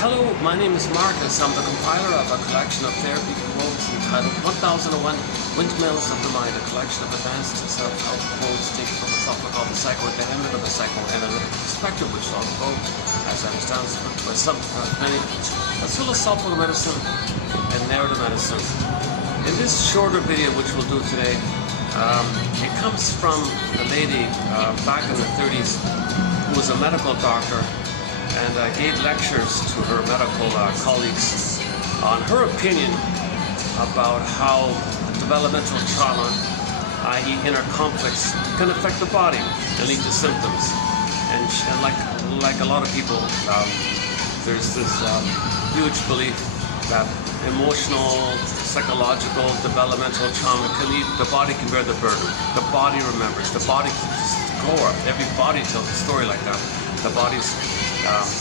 Hello, my name is Marcus. I'm the compiler of a collection of therapy quotes entitled 1001 Windmills of the Mind, a collection of advanced self-help quotes taken from a software called the psychoanalytic or the psychoanalytic perspective, which I'll go, as I understand, is put to a subject of many as philosophical medicine and narrative medicine. In this shorter video, which we'll do today, it comes from a lady back in the 30s who was a medical doctor and gave lectures to her medical colleagues on her opinion about how developmental trauma, i.e. inner conflicts, can affect the body and lead to symptoms. And like a lot of people, there's this huge belief that emotional, psychological, developmental trauma can lead, the body can bear the burden. The body remembers, the body keeps score. Every body tells a story like that. The body's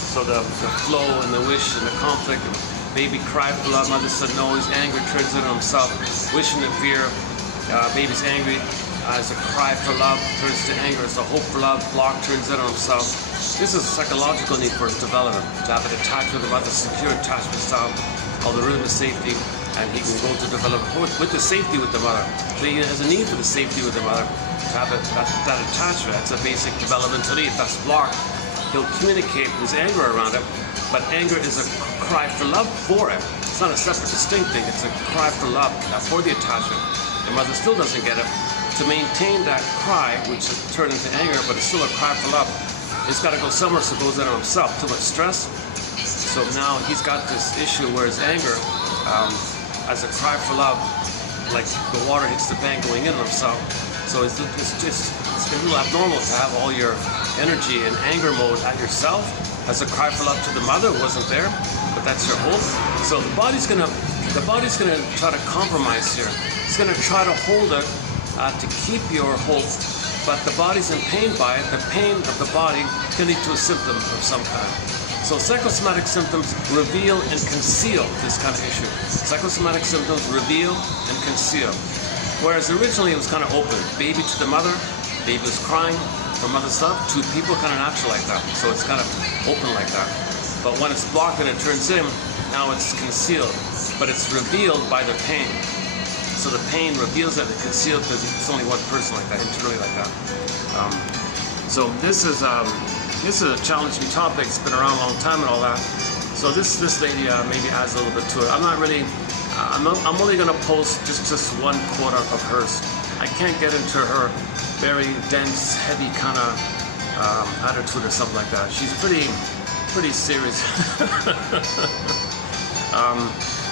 so the flow and the wish and the conflict, and baby cried for love, mother said no, he's angry, turns it on himself, wishing and fear, baby's angry, as a cry for love turns to anger, as a hope for love, block turns it on himself. This is a psychological need for his development, to have an attachment with the mother, secure attachment style, called the rhythm of safety, and he can go to develop with the safety with the mother. But he has a need for the safety with the mother, to have that attachment. That's a basic developmental need. If that's blocked, he'll communicate his anger around it, but anger is a cry for love for it. It's not a separate, distinct thing. It's a cry for love, for the attachment. The mother still doesn't get it. To maintain that cry, which is turned into anger, but it's still a cry for love, it's got to go somewhere, so it goes in on himself. Too much stress. So now he's got this issue where his anger, as a cry for love, like the water hits the bank going in on himself. So it's a little abnormal to have all your energy and anger mode at yourself as a cry for love to the mother. It wasn't there, but that's your hope. So the body's gonna try to compromise here. It's gonna try to hold it to keep your hope, but the body's in pain by it. The pain of the body can lead to a symptom of some kind. So psychosomatic symptoms reveal and conceal this kind of issue. Psychosomatic symptoms reveal and conceal. Whereas originally it was kind of open. Baby to the mother, baby was crying for mother's love. Two people kind of natural like that. So it's kind of open like that. But when it's blocked and it turns in, now it's concealed. But it's revealed by the pain. So the pain reveals that it's concealed because it's only one person like that, internally like that. So this is a challenging topic. It's been around a long time and all that. So this lady maybe adds a little bit to it. I'm not really. I'm only going to post just one quote of hers. I can't get into her very dense, heavy kind of attitude or something like that. She's pretty serious.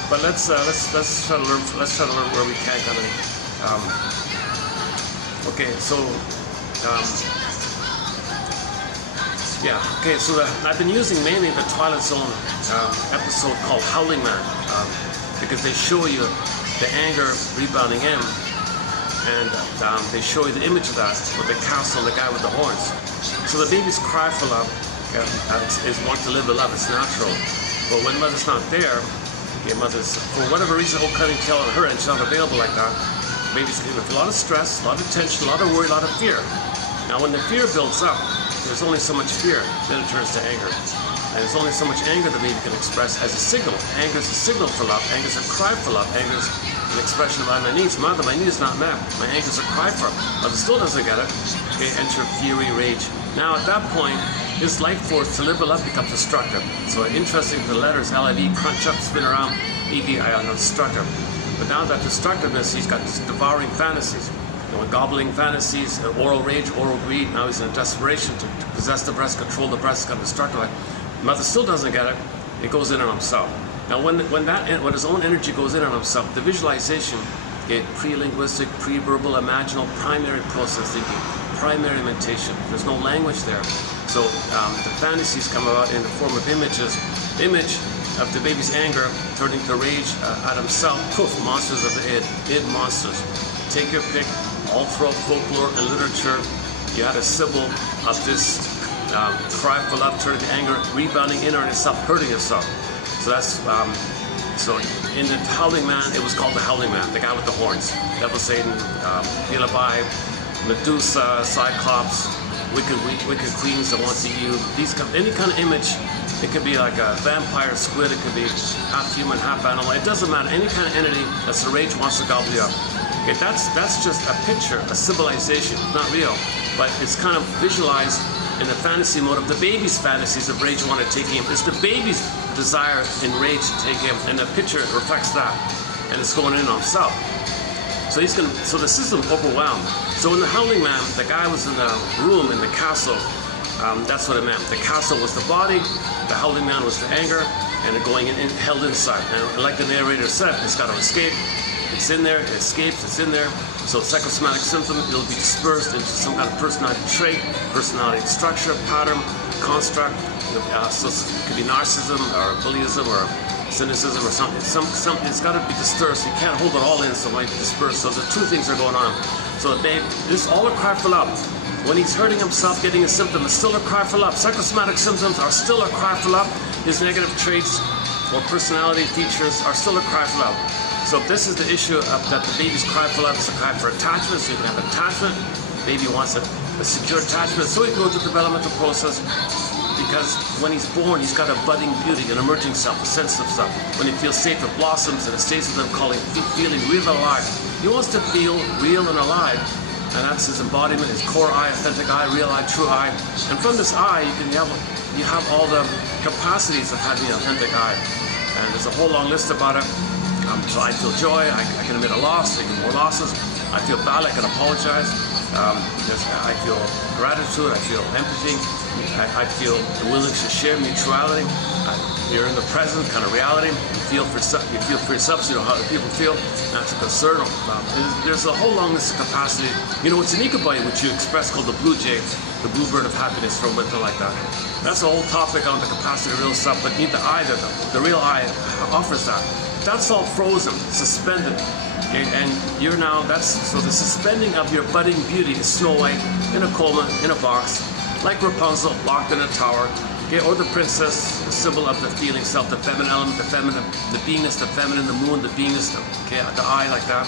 But let's try to learn. Let's try to learn where we can, kind of. Okay, so yeah. Okay, so I've been using mainly the Twilight Zone episode called Howling Man. Because they show you the anger rebounding in, and they show you the image of that with the castle and the guy with the horns. So the baby's cry for love is want to live the love. It's natural. But when mother's not there, mother's for whatever reason cutting tail on her and she's not available like that, baby's with a lot of stress, a lot of tension, a lot of worry, a lot of fear. Now when the fear builds up, there's only so much fear, then it turns to anger. And there's only so much anger the baby can express as a signal. Anger is a signal for love. Anger is a cry for love. Anger is an expression of my needs. Mother, my need is not met. My anger is a cry for love. Mother still doesn't get it. Okay, enter fury, rage. Now at that point, his life force to live love becomes destructive. So interesting, the letters LIV, crunch up, spin around, EV, destructive. But now that destructiveness, he's got these devouring fantasies. Gobbling fantasies, oral rage, oral greed. Now he's in a desperation to possess the breast, control the breast, got destructive life. Mother still doesn't get it. It goes in on himself. Now, when his own energy goes in on himself, the visualization, pre-linguistic, pre-verbal, imaginal, primary process thinking, primary mentation. There's no language there. So the fantasies come about in the form of images. Image of the baby's anger turning to rage at himself. Poof, monsters of the id monsters. Take your pick. All throughout folklore and literature, you had a symbol of this cry for love turning to anger, rebounding in on itself, hurting itself. So that's so in the Howling Man, it was called the Howling Man, the guy with the horns. Devil, Satan, Beelzebub, Medusa, Cyclops, wicked queens that want to eat you. Any kind of image It could be like a vampire squid, it could be half human, half animal. It doesn't matter, any kind of entity that's the rage wants to gobble you up. Okay, that's just a picture, a symbolization, not real, but it's kind of visualized in the fantasy mode of the baby's fantasies of rage want to take him. It's the baby's desire in rage to take him, and the picture reflects that, and it's going in on himself. So so the system's overwhelmed. So in the Howling Man, the guy was in the room in the castle. That's what it meant. The castle was the body, the Howling Man was the anger, and it going in, held inside. And like the narrator said, it's got to escape. It's in there, it escapes, it's in there. So psychosomatic symptom, it'll be dispersed into some kind of personality trait, personality structure, pattern, construct. So it could be narcissism or bullyism or cynicism or something. It's got to be dispersed. You can't hold it all in, so it might be dispersed. So the two things are going on. So this all a cry for love. When he's hurting himself, getting a symptom, it's still a cry for love. Psychosomatic symptoms are still a cry for love. His negative traits or personality features are still a cry for love. So if this is the issue that the baby's cry for love is a cry for attachment, so you can have attachment. Baby wants a secure attachment, so he goes through the developmental process, because when he's born, he's got a budding beauty, an emerging self, a sensitive self. When he feels safe, it blossoms and it stays with him, feeling real and alive. He wants to feel real and alive, and that's his embodiment, his core I, authentic I, real I, true I. And from this I, you have all the capacities of having an authentic I. And there's a whole long list about it. So I feel joy, I can admit a loss, I can more losses. I feel bad, I can apologize. I feel gratitude, I feel empathy. I feel the willingness to share mutuality. You're in the present kind of reality. You feel for yourself, so you know how other people feel. That's a concern. There's a whole long list of capacity. You know, it's an ecobody which you express called the blue jay, the bluebird of happiness, for something like that. That's a whole topic on the capacity of real stuff, but need the I, the real I offers that. That's all frozen, suspended. Okay, and you're now, so the suspending of your budding beauty is Snow White in a coma, in a box, like Rapunzel, locked in a tower, okay, or the princess, the symbol of the feeling self, the feminine element, the beingness, the feminine, the moon, the beingness, okay, the eye like that.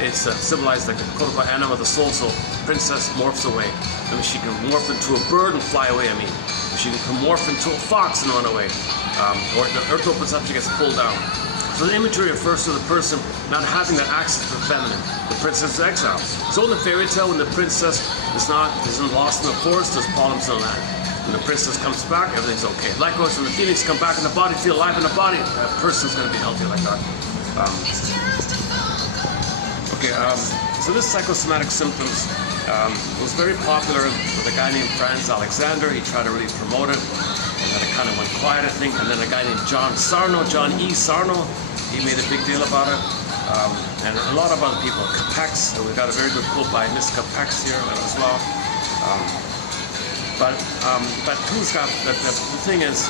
It's symbolized like the quote-unquote animal of the soul, so princess morphs away. I mean, she can morph into a bird and fly away, She can morph into a fox and run away. Or the earth opens up, she gets pulled down. So the imagery refers to the person not having that access to the feminine. The princess is exiled. So in the fairy tale, when the princess isn't lost in the forest, there's problems in the land. When the princess comes back, everything's okay. Likewise, when the feelings come back in the body, feel alive in the body, that person's going to be healthy like that. So this psychosomatic symptoms was very popular with a guy named Franz Alexander. He tried to really promote it, and then it kind of went quiet, I think. And then a guy named John E. Sarno, he made a big deal about it. And a lot of other people, Capex, and we've got a very good quote by Miss Capex here as well. But who's got, the thing is,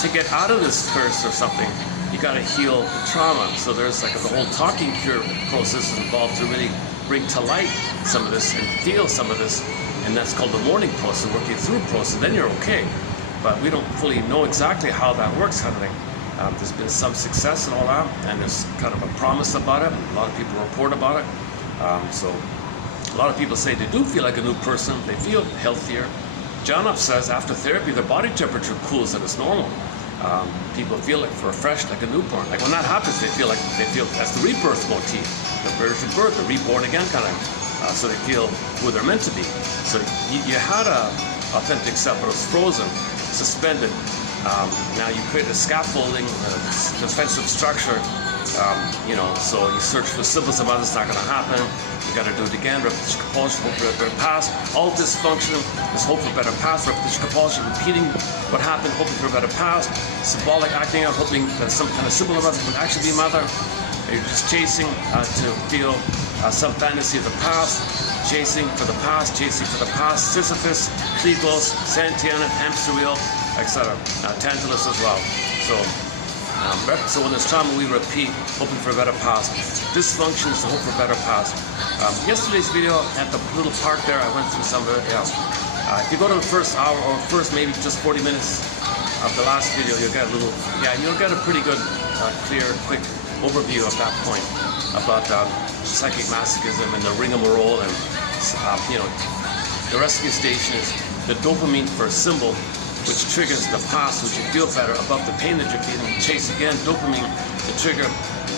to get out of this curse or something, you got to heal the trauma. So there's like the whole talking cure process involved to really bring to light some of this and feel some of this, and that's called the mourning process, working through process. Then you're okay, but we don't fully know exactly how that works, kind of thing. There's been some success and all that, and there's kind of a promise about it. A lot of people report about it. So a lot of people say they do feel like a new person. They feel healthier. John says after therapy, their body temperature cools and it's normal. People feel like refreshed, like a newborn. Like when that happens, they feel that's the rebirth motif, the virgin birth, the reborn again kind of. So they feel who they're meant to be. So you had a authentic self, but it was frozen, suspended. Now you create a scaffolding, a defensive structure. So you search for symbols of others, it's not going to happen. You got to do it again. Repetition, compulsion, hope for a better past. All dysfunction is hope for a better past. Repetition, compulsion, repeating what happened, hoping for a better past. Symbolic acting out, hoping that some kind of symbol of others would actually be mother. You're just chasing to feel some fantasy of the past. Chasing for the past, Sisyphus, Clegos, Santana, hamster wheel, etc. Tantalus as well. So when there's trauma, we repeat, hoping for a better past. Dysfunction is to hope for a better past. Yesterday's video at the little park there, I went through some of it. If you go to the first hour or first maybe just 40 minutes of the last video, you'll get a pretty good, clear, quick overview of that point about psychic masochism and the rigmarole and The rescue station is the dopamine for a symbol, which triggers the past, which you feel better above the pain that you're feeling. Chase again, dopamine, the trigger.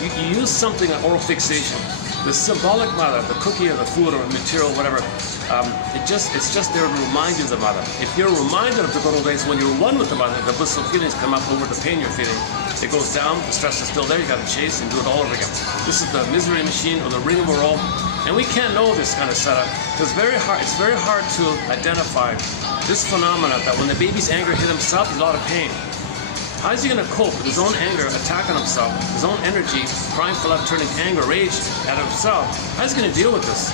You use something like oral fixation. The symbolic mother, the cookie or the food or material, whatever, it's just there to remind you of the mother. If you're reminded of the good old days when you were one with the mother, the blissful feelings come up over the pain you're feeling. It goes down, the stress is still there, you got to chase and do it all over again. This is the misery machine or the rigmarole. And we can't know this kind of setup because it's very hard to identify this phenomena that when the baby's anger hit himself, he's in a lot of pain. How is he going to cope with his own anger attacking himself, his own energy, crying for love, turning anger, rage at himself? How is he going to deal with this?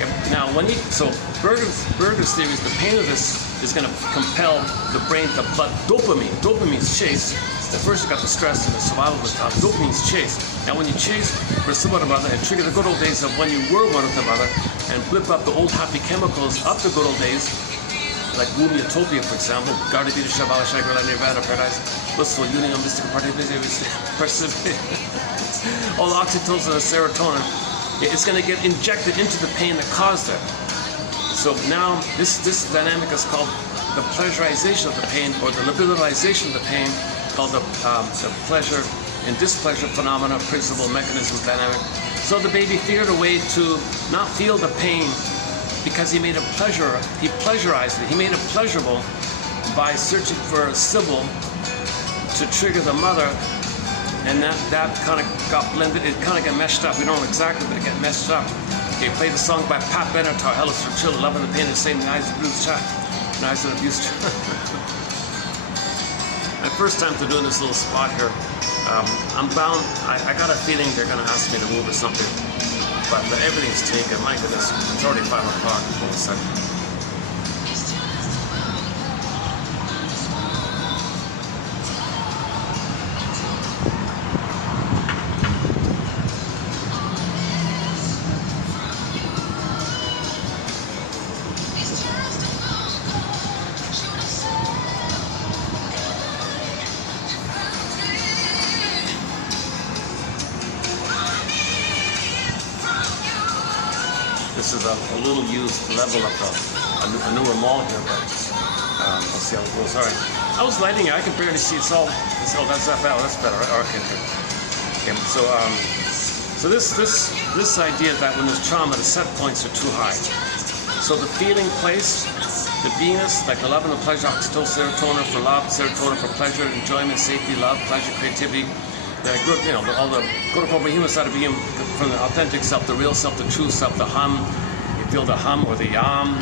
Okay. Now, Berger's theory is the pain of this is going to compel the brain to flood dopamine. Dopamine's chase. At first you got the stress and the survival of the top. Dopamine's chase. Now when you chase for someone or mother and trigger the good old days of when you were one with the mother and blip up the old happy chemicals of the good old days, like womb utopia, for example, Garda Vida Shavala Shagrala Nirvana Paradise, blissful union of mystical person, all the oxytocin and serotonin, it's going to get injected into the pain that caused it. So now this dynamic is called the pleasurization of the pain or the liberalization of the pain, called the pleasure and displeasure phenomena, principle, mechanism, dynamic. So the baby figured a way to not feel the pain because he made it pleasure. He pleasurized it. He made it pleasurable by searching for a symbol to trigger the mother, and that kind of got blended. It kind of got meshed up. We don't know exactly, but it got meshed up. He played a song by Pat Benatar, Hell is for Children, Loving the Pain and Saving the Eyes of Abused Child. Eyes of Abused Child. My first time to doing this little spot here, I'm bound, I got a feeling they're going to ask me to move or something, but everything's taken. My goodness, it's already 5 o'clock. Hold a second. This is a little used level of a newer mall here, but let's see how it goes. All right, I was lighting it. I can barely see. It's all that's that bad. That's better, right? Okay. So this idea that when there's trauma, the set points are too high. So the feeling place, the beingness, like the love and the pleasure, oxytocin, serotonin for love, serotonin for pleasure, enjoyment, safety, love, pleasure, creativity. The good, all the good or human side of being from the authentic self, the real self, the true self, the hum. You feel the hum or the yam,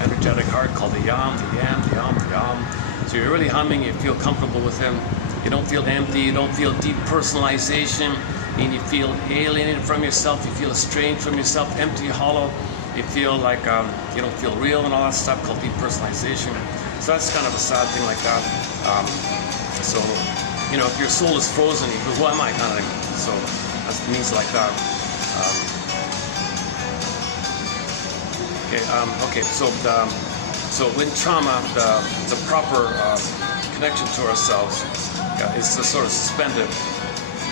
energetic heart called the yam, the yam, the yam, the yam. So you're really humming, you feel comfortable with him. You don't feel empty, you don't feel depersonalization, and you feel alienated from yourself, you feel estranged from yourself, empty, hollow. You feel like you don't feel real and all that stuff called depersonalization. So that's kind of a sad thing like that. If your soul is frozen, you go, who am I, kind of thing. So that means like that. So in trauma, the proper connection to ourselves is sort of suspended.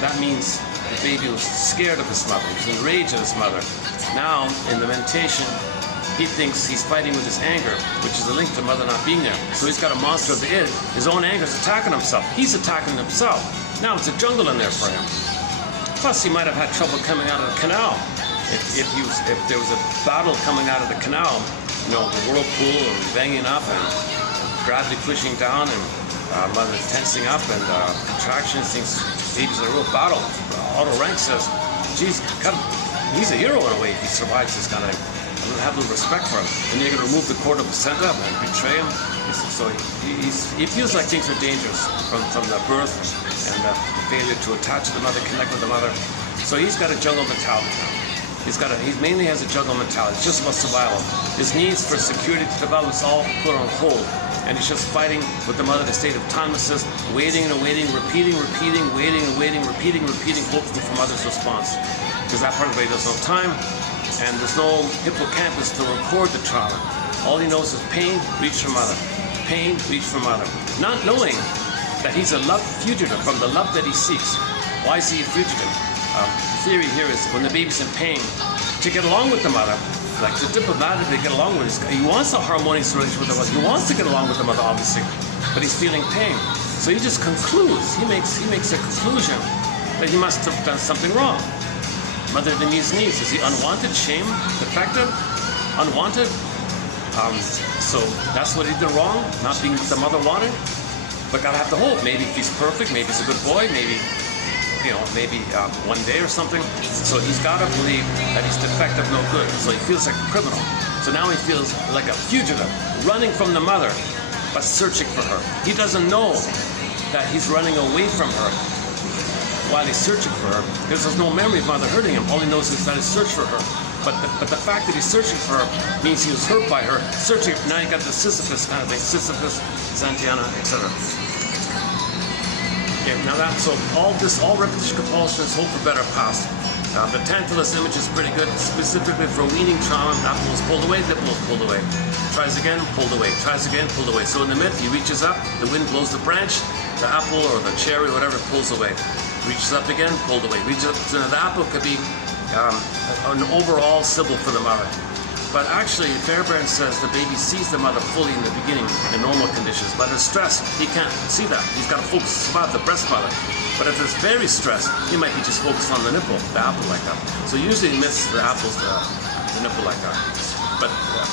That means the baby was scared of his mother, he was enraged at his mother. Now, in the meditation, he thinks he's fighting with his anger, which is a link to mother not being there. So he's got a monster of the id. His own anger is attacking himself. He's attacking himself. Now it's a jungle in there for him. Plus, he might have had trouble coming out of the canal. If there was a battle coming out of the canal, the whirlpool and banging up and gravity pushing down and mother tensing up and contractions, things, baby's in a real battle. Otto Rank says, geez, he's a hero in a way if he survives this kind of thing. I'm going to have a little respect for him. And you're going to remove the cord of placenta and betray him. So he feels like things are dangerous from the birth and the failure to attach to the mother, connect with the mother. So he's got a jungle mentality now. He mainly has a jungle mentality. It's just about survival. His needs for security to develop is all put on hold. And he's just fighting with the mother in a state of timelessness, waiting and waiting, repeating, waiting and waiting, repeating, hoping for mother's response. Because that part of the brain does no time. And there's no hippocampus to record the trauma. All he knows is pain, reach for mother. Pain, reach for mother. Not knowing that he's a love fugitive from the love that he seeks. Why is he a fugitive? The theory here is when the baby's in pain, to get along with the mother, like to diplomatically get along with he wants a harmonious relationship with the mother. He wants to get along with the mother, obviously, but he's feeling pain. So he just concludes. He makes a conclusion that he must have done something wrong. Mother de mise needs. Is he unwanted, shame, defective, unwanted? So that's what he did wrong, not being what the mother wanted. But gotta have the hope. Maybe if he's perfect, maybe he's a good boy, maybe one day or something. So he's gotta believe that he's defective, no good. So he feels like a criminal. So now he feels like a fugitive, running from the mother, but searching for her. He doesn't know that he's running away from her while he's searching for her, because there's no memory of mother hurting him. All he knows is that he searched for her. But the fact that he's searching for her means he was hurt by her. Searching, now you got the Sisyphus kind of thing, Sisyphus, Santiana, etc. Okay, now so all repetition compulsion is hope for better past. The Tantalus image is pretty good, specifically for weaning trauma. Apple is pulled away, nipple is pulled away. Tries again, pulled away. Tries again, pulled away. So in the myth, he reaches up, the wind blows the branch, the apple or the cherry, whatever, pulls away. Reaches up again, pulled away. Reaches up, so the apple could be an overall symbol for the mother. But actually, Fairbairn says the baby sees the mother fully in the beginning in normal conditions, but in stress, he can't see that. He's got to focus about the breast mother. But if it's very stressed, he might be just focused on the nipple, the apple like that. So usually he misses the apples, the nipple like that.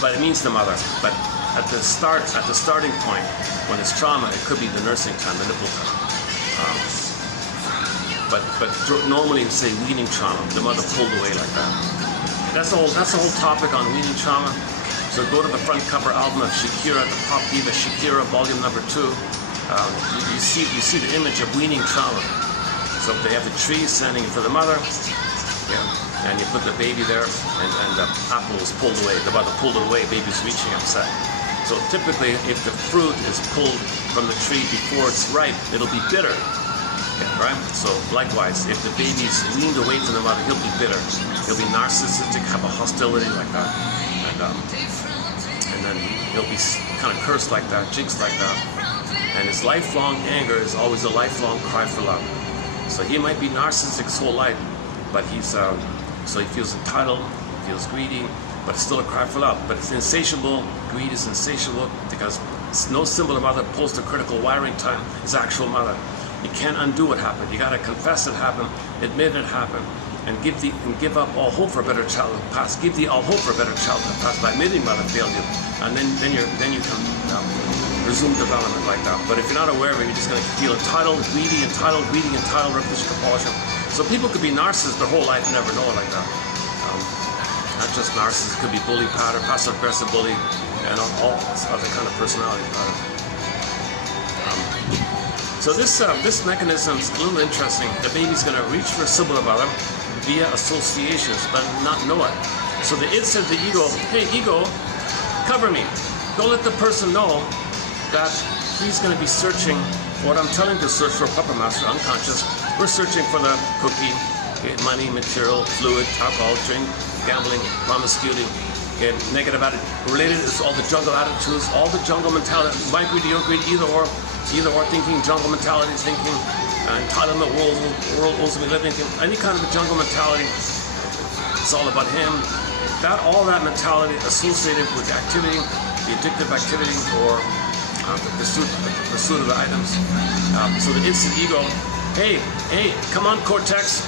But it means the mother. But at the starting point, when it's trauma, it could be the nursing time, the nipple time. But normally we say weaning trauma, the mother pulled away like that. That's the whole topic on weaning trauma. So go to the front cover album of Shakira, the pop diva Shakira, volume number 2. You see the image of weaning trauma. So they have the tree standing for the mother, yeah, and you put the baby there, and the apple is pulled away. The mother pulled it away, baby's reaching upset. So typically, if the fruit is pulled from the tree before it's ripe, it'll be bitter. Yeah, right? So likewise, if the baby's weaned away from the mother, he'll be bitter. He'll be narcissistic, have a hostility like that. And then he'll be kind of cursed like that, jinxed like that. And his lifelong anger is always a lifelong cry for love. So he might be narcissistic his whole life, but so he feels entitled, feels greedy, but it's still a cry for love. But it's insatiable. Greed is insatiable because it's no symbol of mother post-critical wiring time is actual mother. You can't undo what happened. You got to confess it happened, admit it happened, and give up all hope for a better childhood past. Give all hope for a better childhood past by admitting mother failed you, and then you can resume development like that. But if you're not aware of it, you're just going to feel entitled, greedy, repetition, compulsion. So people could be narcissists their whole life and never know it like that. Not just narcissists, it could be bully pattern, passive aggressive bully, and all other kind of personality pattern. So this mechanism is a little interesting. The baby's going to reach for a symbol of mother via associations, but not know it. So the id says the ego, hey ego, cover me. Don't let the person know that he's going to be searching for what I'm telling him to search for, puppet master, unconscious. We're searching for the cookie, money, material, fluid, alcohol, drink, gambling, promiscuity, negative attitude. Related is all the jungle attitudes, all the jungle mentality, my greed, your greed, either or thinking, jungle mentality thinking, entitlement, world owes me living, any kind of a jungle mentality. It's all about him. All that mentality associated with the activity, the addictive activity, or the pursuit of the items. So the instant ego, hey, come on cortex,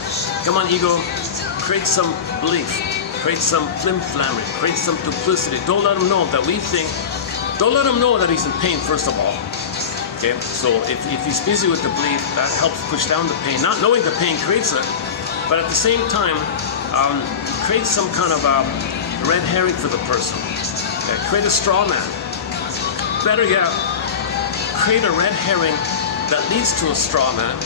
come on ego, create some belief, create some flim-flammery, create some duplicity. Don't let him know that we think, don't let him know that he's in pain first of all. Okay, so if he's busy with the belief, that helps push down the pain. Not knowing the pain creates it, but at the same time, create some kind of red herring for the person. Okay, create a straw man. Better yet, create a red herring that leads to a straw man.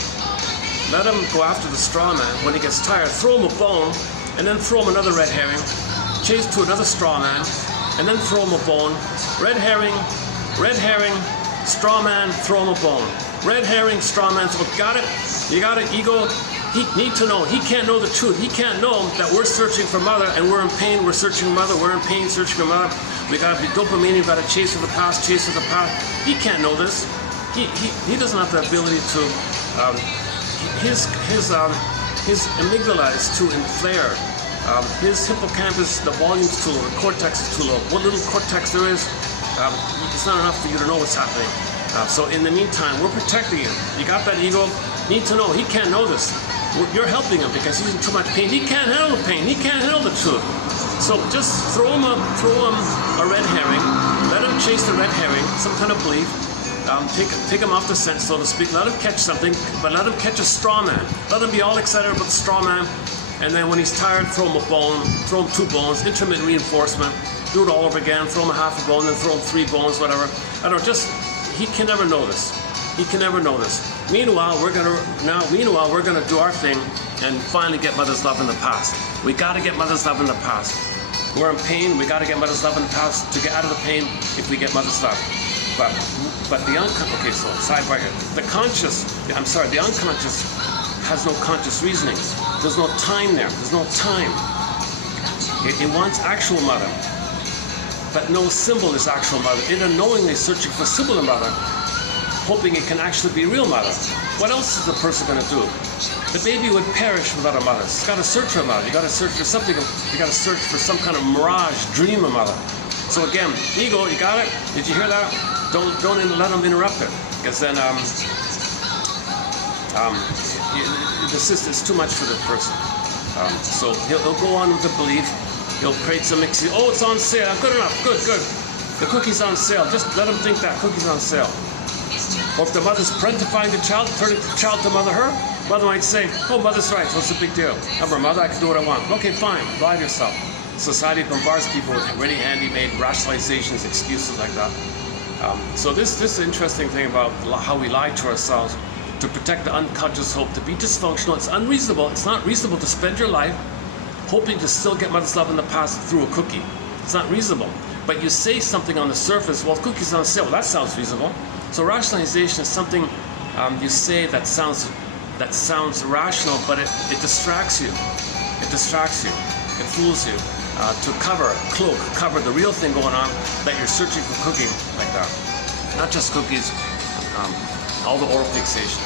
Let him go after the straw man. When he gets tired, throw him a bone, and then throw him another red herring. Chase to another straw man, and then throw him a bone. Red herring, straw man, throw him a bone. Red herring, straw man, so got it? You got it, ego? He needs to know. He can't know the truth. He can't know that we're searching for mother and we're in pain. We're searching for mother. We're in pain, searching for mother. We got to be dopamine. We got to chase for the past, chase for the past. He can't know this. He doesn't have the ability to. His amygdala is too inflared. His hippocampus, the volume's too low, the cortex is too low. What little cortex there is, it's not enough for you to know what's happening. So in the meantime, we're protecting him. You got that ego? Need to know. He can't know this. You're helping him because he's in too much pain. He can't handle the pain. He can't handle the truth. So just throw him a red herring. Let him chase the red herring, some kind of belief. Take him off the scent, so to speak. Let him catch something, but let him catch a straw man. Let him be all excited about the straw man. And then when he's tired, throw him a bone, throw him 2 bones, intermittent reinforcement. Do it all over again. Throw him a half a bone, then throw him 3 bones, whatever. I don't know, he can never know this. He can never know this. Meanwhile, we're gonna do our thing and finally get mother's love in the past. We gotta get mother's love in the past. We're in pain, we gotta get mother's love in the past to get out of the pain if we get mother's love. But the unconscious, okay, so sidebar here. The unconscious has no conscious reasoning. There's no time there, there's no time. It wants actual mother, but no symbol is actual mother. It unknowingly searching for symbol in mother, hoping it can actually be real mother. What else is the person going to do? The baby would perish without a mother. It's got to search for a mother. You got to search for something. You got to search for some kind of mirage, dream of mother. So again, ego, you got it? Did you hear that? Don't let them interrupt it, because then it's too much for the person. So he'll go on with the belief. He'll create some mixing. Oh, it's on sale. Good enough. Good. The cookie's on sale. Just let him think that cookie's on sale. Or if the mother's parentifying the child, turning the child to mother her, mother might say, oh, mother's right, what's the big deal? I'm her mother, I can do what I want. Okay, fine, lie to yourself. Society bombards people with ready, handy-made rationalizations, excuses like that. So this is an interesting thing about how we lie to ourselves to protect the unconscious hope, to be dysfunctional. It's unreasonable. It's not reasonable to spend your life hoping to still get mother's love in the past through a cookie. It's not reasonable. But you say something on the surface, well, cookie's on sale. Well, that sounds reasonable. So rationalization is something you say that sounds rational, but it distracts you. It distracts you. It fools you to cover the real thing going on, that you're searching for cooking like that. Not just cookies, all the oral fixation.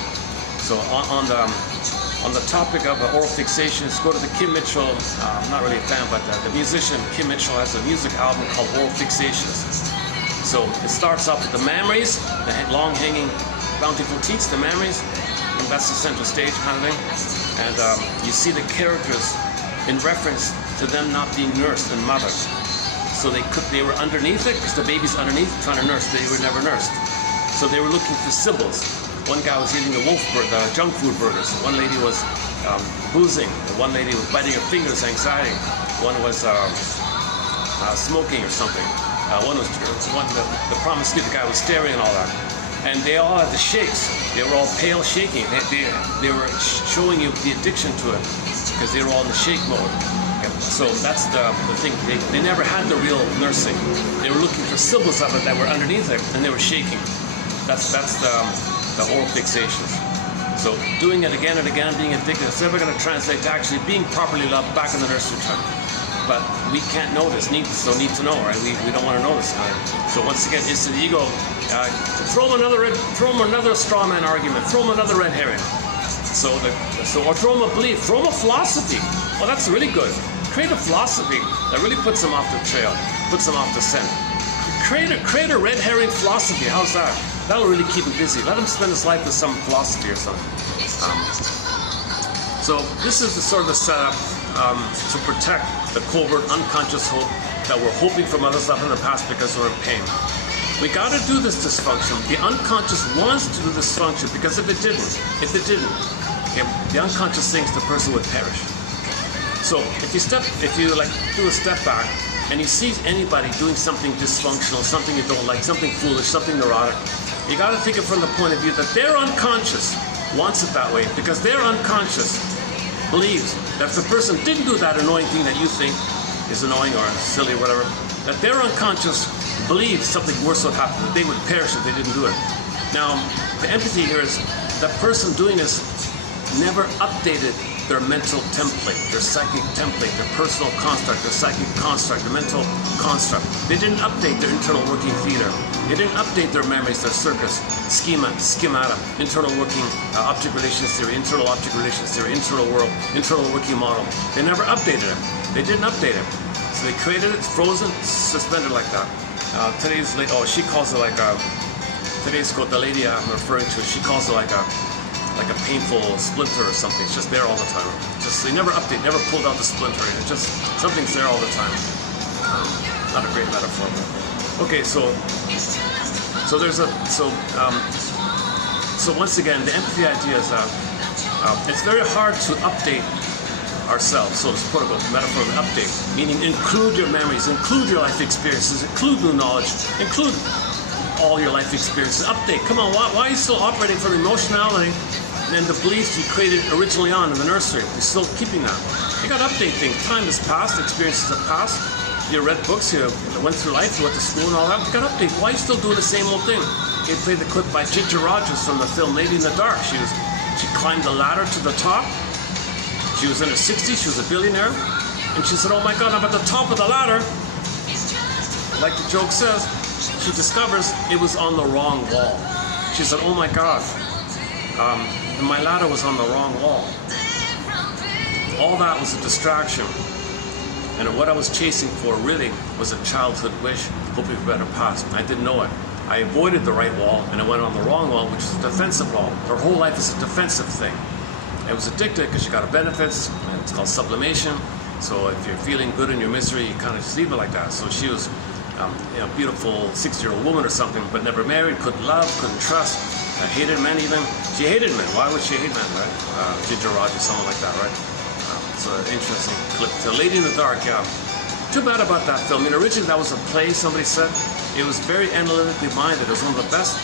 So on the topic of oral fixation, let's go to the Kim Mitchell. I'm not really a fan, but the musician Kim Mitchell has a music album called Oral Fixations. So it starts off with the mammaries, the long-hanging, bountiful teats, the mammaries, and that's the central stage kind of thing. And you see the characters in reference to them not being nursed and mothered. So they were underneath it, because the baby's underneath trying to nurse. They were never nursed. So they were looking for symbols. One guy was eating the junk food burgers. One lady was boozing. One lady was biting her fingers, anxiety. One was smoking or something. The promiscuous guy was staring and all that. And they all had the shakes. They were all pale shaking. They were showing you the addiction to it, because they were all in the shake mode. So that's the thing. They never had the real nursing. They were looking for symbols of it that were underneath it, and they were shaking. That's the oral fixations. So doing it again and again, being addicted, it's never going to translate to actually being properly loved back in the nursery time. But we can't know this. Need to know, right? We don't want to know this kind. So once again, it's the ego. Throw them another straw man argument. Throw them another red herring. Or throw them a belief. Throw them a philosophy. Well, that's really good. Create a philosophy that really puts them off the trail, puts them off the scent. Create a red herring philosophy. How's that? That'll really keep him busy. Let him spend his life with some philosophy or something. So this is the sort of the setup to protect the covert unconscious hope that we're hoping for mother's love in the past because we're in pain. We got to do this dysfunction. The unconscious wants to do dysfunction, because if it didn't, okay, the unconscious thinks the person would perish. So if you do a step back and you see anybody doing something dysfunctional, something you don't like, something foolish, something neurotic, you got to think it from the point of view that their unconscious wants it that way, because their unconscious believes that if the person didn't do that annoying thing that you think is annoying or silly or whatever, that their unconscious believes something worse would happen, that they would perish if they didn't do it. Now, the empathy here is that person doing this never updated their mental template, their psychic template, their personal construct, their psychic construct, their mental construct. They didn't update their internal working theater. They didn't update their memories, their circuits, schemata, internal working object relations theory, internal object relations theory, internal world, internal working model. They never updated it. They didn't update it. So they created it, frozen, suspended like that. Today's lady, oh, she calls it like today's quote, the lady I'm referring to, she calls it like a painful splinter or something. It's just there all the time. Just they never update, never pulled out the splinter. It's just something's there all the time. Not a great metaphor. But. Okay, so once again, the empathy idea is that it's very hard to update ourselves. So it's put a metaphor of update, meaning include your memories, include your life experiences, include new knowledge, include all your life experiences. Update. Come on, why are you still operating from emotionality and the beliefs you created originally on in the nursery? You're still keeping that. You got to update things. Time has passed. Experiences have passed. You read books. You went through life. You went to school and all that. You got to update. Why are you still doing the same old thing? They played the clip by Ginger Rogers from the film Lady in the Dark. She climbed the ladder to the top. She was in her 60s. She was a billionaire. And she said, oh my God, I'm at the top of the ladder. Like the joke says, she discovers it was on the wrong wall. She said, oh my God, my ladder was on the wrong wall. All that was a distraction. And what I was chasing for really was a childhood wish, hoping for a better past. I didn't know it. I avoided the right wall and I went on the wrong wall, which is a defensive wall. Her whole life is a defensive thing. It was addictive because she got her benefits, and it's called sublimation. So if you're feeling good in your misery, you kind of just leave it like that. So she was beautiful 60-year-old woman or something, but never married, couldn't love, couldn't trust, hated men even. She hated men. Why would she hate men, right? Ginger Rogers, someone like that, right? It's an interesting clip. So Lady in the Dark, yeah. Too bad about that film. I mean, originally that was a play, somebody said. It was very analytically minded. It was one of the best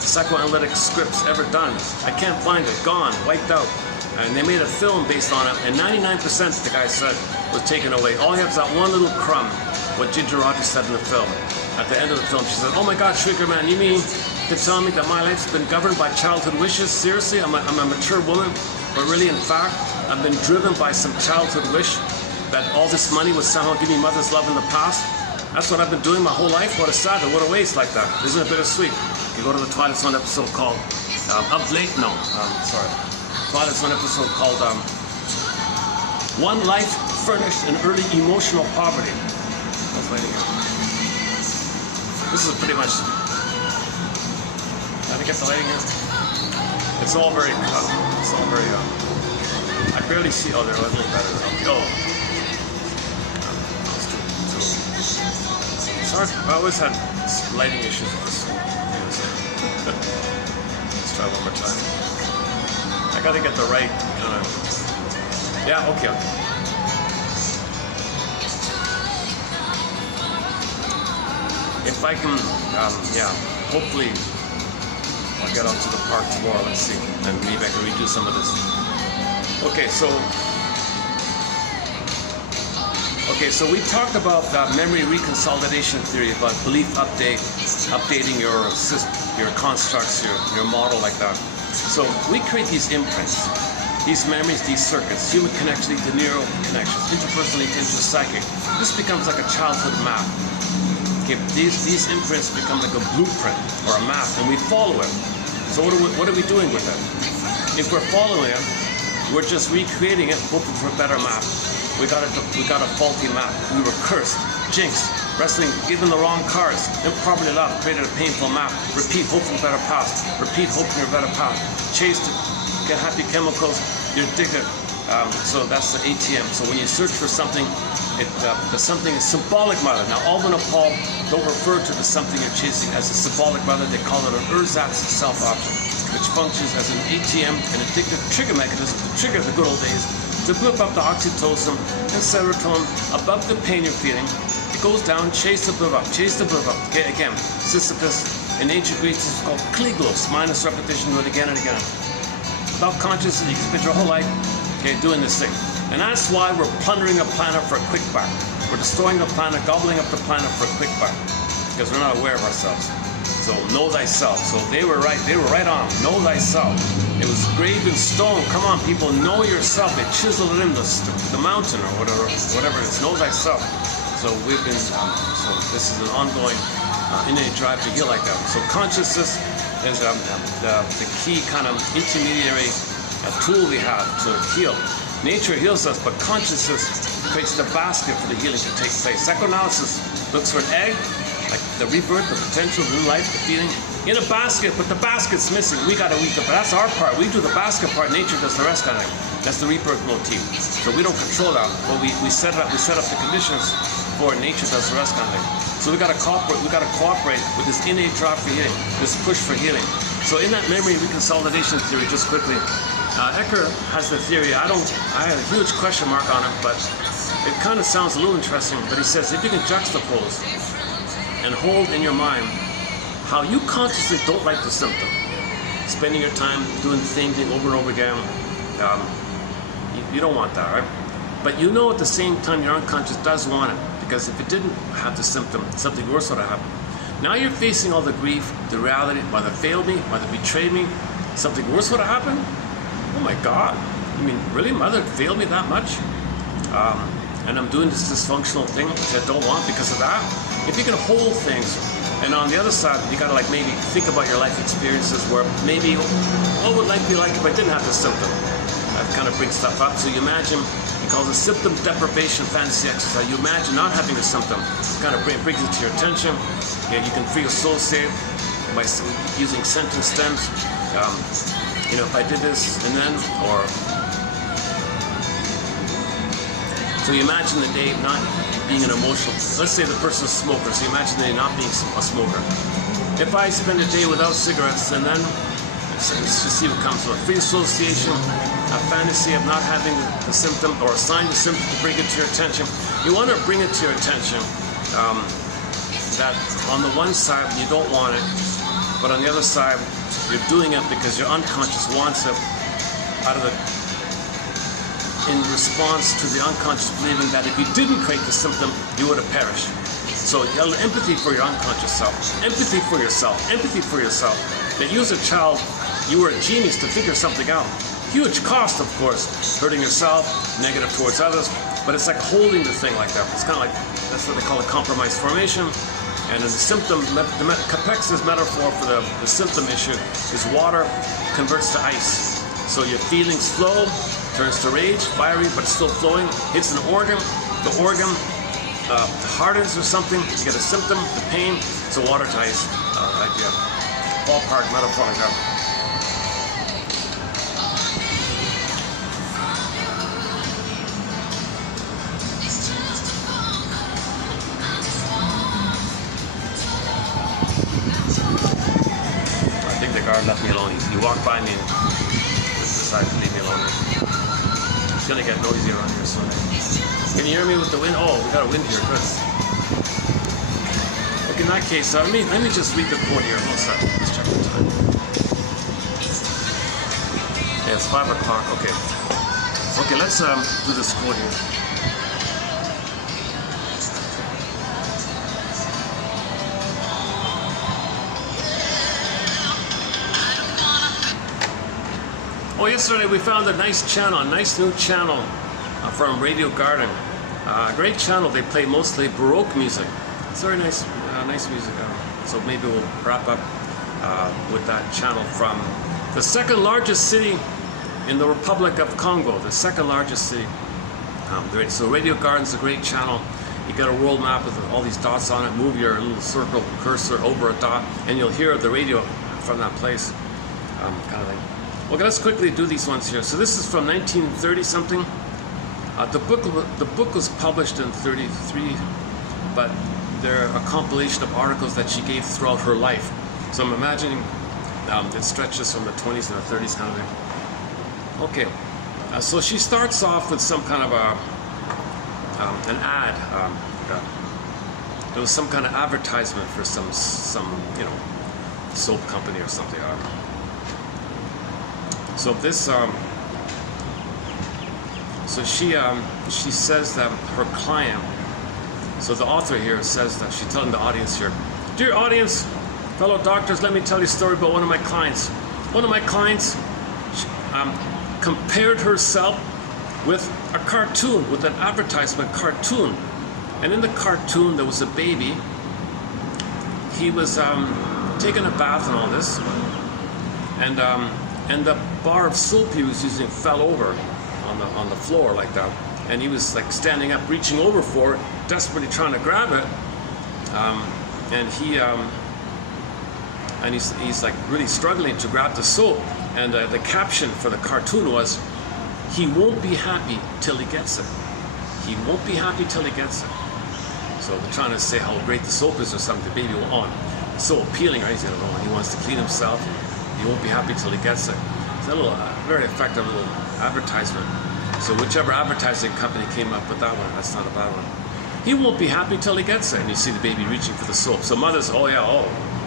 psychoanalytic scripts ever done. I can't find it. Gone, wiped out. And they made a film based on it, and 99%, the guy said, was taken away. All he had was that one little crumb, what Ginger Rogers said in the film. At the end of the film, she said, oh my God, Shrieker Man, you mean to tell me that my life's been governed by childhood wishes? Seriously? I'm a mature woman, but really, in fact, I've been driven by some childhood wish that all this money would somehow give me mother's love in the past. That's what I've been doing my whole life. What a sad, what a waste like that. Isn't it bittersweet? You go to the Twilight Zone episode called Up Late? No, sorry. Twilight Zone episode called One Life Furnished in Early Emotional Poverty. What's lighting here? This is pretty much. How to get the lighting here? It's all very. It's all very. I barely see. Oh, they're a little better. Okay. Oh. Sorry, I always had lighting issues with this. Let's try one more time. I gotta get the right kind of. Yeah. Okay. If I can, hopefully I'll get up to the park tomorrow, let's see, and maybe I can redo some of this. Okay, so we talked about memory reconsolidation theory, about belief updating your constructs, your model like that. So we create these imprints, these memories, these circuits, human connections to neural connections, interpersonally to interpsychic. This becomes like a childhood map. Okay, these imprints become like a blueprint or a map, and we follow it. So what are we doing with it? If we're following it, we're just recreating it, hoping for a better map. We got a faulty map. We were cursed, jinxed, wrestling, given the wrong cards, improperly loved, created a painful map. Repeat, hoping for a better past. Repeat, hoping for a better path. Chase to get happy chemicals. You're addicted. So that's the ATM. So when you search for something, the something is symbolic mother. Now, Alvin and Paul don't refer to the something you're chasing as a symbolic mother. They call it an ersatz self-option, which functions as an ATM, an addictive trigger mechanism to trigger the good old days, to whip up the oxytocin and serotonin above the pain you're feeling. It goes down, chase to build up, chase to build up. Okay, again, Sisyphus in ancient Greece is called kliglos, minus repetition, do it again and again. Without consciousness, you can spend your whole life doing this thing. And that's why we're plundering a planet for a quick buck. We're destroying the planet, gobbling up the planet for a quick buck, because we're not aware of ourselves. So know thyself. So they were right on. Know thyself. It was graved in stone. Come on, people, know yourself. They chiseled it in the mountain or whatever it is. Know thyself. So we've been. So this is an ongoing innate drive to heal like that. So consciousness is the key kind of intermediary tool we have to heal. Nature heals us, but consciousness creates the basket for the healing to take place. Psychoanalysis looks for an egg, like the rebirth, the potential, new life, the feeling, in a basket, but the basket's missing. We gotta eat it, but that's our part. We do the basket part, nature does the rest kind of thing. That's the rebirth motif. So we don't control that, but we set up the conditions for it. Nature does the rest kind of thing. So we gotta cooperate with this innate drive for healing, this push for healing. So in that memory reconsolidation theory, just quickly, Ecker has the theory. I had a huge question mark on it, but it kind of sounds a little interesting. But he says if you can juxtapose and hold in your mind how you consciously don't like the symptom, spending your time doing the same thing over and over again, you don't want that, right? But you know at the same time your unconscious does want it, because if it didn't have the symptom, something worse would have happened. Now you're facing all the grief, the reality, why they failed me, why they betrayed me, something worse would have happened? Oh my God, you mean really, mother failed me that much? And I'm doing this dysfunctional thing which I don't want because of that? If you can hold things, and on the other side, you gotta like maybe think about your life experiences where maybe, what would life be like if I didn't have the symptom? That kind of brings stuff up. So you imagine, he calls it symptom deprivation fantasy exercise. You imagine not having a symptom, kind of brings it to your attention. Yeah, you can free associate by using sentence stems. You know, if I did this and then, or so you imagine the day not being an emotional. Let's say the person's a smoker, so you imagine the day not being a smoker. If I spend a day without cigarettes and then, let's just see what comes with free association, a fantasy of not having the symptom, or assign the symptom to bring it to your attention. You want to bring it to your attention that on the one side you don't want it, but on the other side you're doing it because your unconscious wants it, in response to the unconscious believing that if you didn't create the symptom, you would have perished. So empathy for your unconscious self, empathy for yourself, empathy for yourself. That you as a child, you were a genius to figure something out. Huge cost, of course, hurting yourself, negative towards others, but it's like holding the thing like that. It's kind of like, that's what they call a compromise formation. And in the symptom, Capex's metaphor for the symptom issue is water converts to ice. So your feelings flow, turns to rage, fiery, but still flowing, hits an organ, the organ hardens or something, you get a symptom, the pain, so water to ice, idea. Ballpark metaphor like that. I think the guard left me alone. He walked by me and decided to leave me alone. It's gonna get noisy around here soon. Can you hear me with the wind? Oh, we got a wind here, good. Okay, in that case, let me just read the quote here. What's that? Let's check the time. Yeah, it's 5 o'clock, okay. Okay, let's do this quote here. Oh, yesterday we found a nice channel, a nice new channel from Radio Garden. Great channel. They play mostly Baroque music. It's very nice, nice music. So maybe we'll wrap up with that channel from the second largest city in the Republic of Congo, the second largest city. So Radio Garden's a great channel. You got a world map with all these dots on it. Move your little circle cursor over a dot, and you'll hear the radio from that place. Kind of thing. Okay, let's quickly do these ones here. So this is from 1930 something. The book was published in 33, but they're a compilation of articles that she gave throughout her life. So I'm imagining it stretches from the 20s and the 30s kind of thing. Okay, so she starts off with some kind of an ad. It was some kind of advertisement for some you know, soap company or something. So this, so she says that her client, so the author here says that she's telling the audience here, dear audience, Fellow doctors, let me tell you a story about one of my clients. One of my clients compared herself with a cartoon, with an advertisement cartoon. And in the cartoon, there was a baby. He was taking a bath and all this. And the bar of soap he was using fell over on the floor like that. And he was like standing up, reaching over for it, desperately trying to grab it. And he's like really struggling to grab the soap. And the caption for the cartoon was, "He won't be happy till he gets it. He won't be happy till he gets it." So they're trying to say how great the soap is or something. The baby will on. It's so appealing, right? He's gonna go. He wants to clean himself. He won't be happy till he gets it. It's a little, very effective little advertisement. So whichever advertising company came up with that one, that's not a bad one. He won't be happy till he gets it. And you see the baby reaching for the soap. So mothers, oh yeah, oh,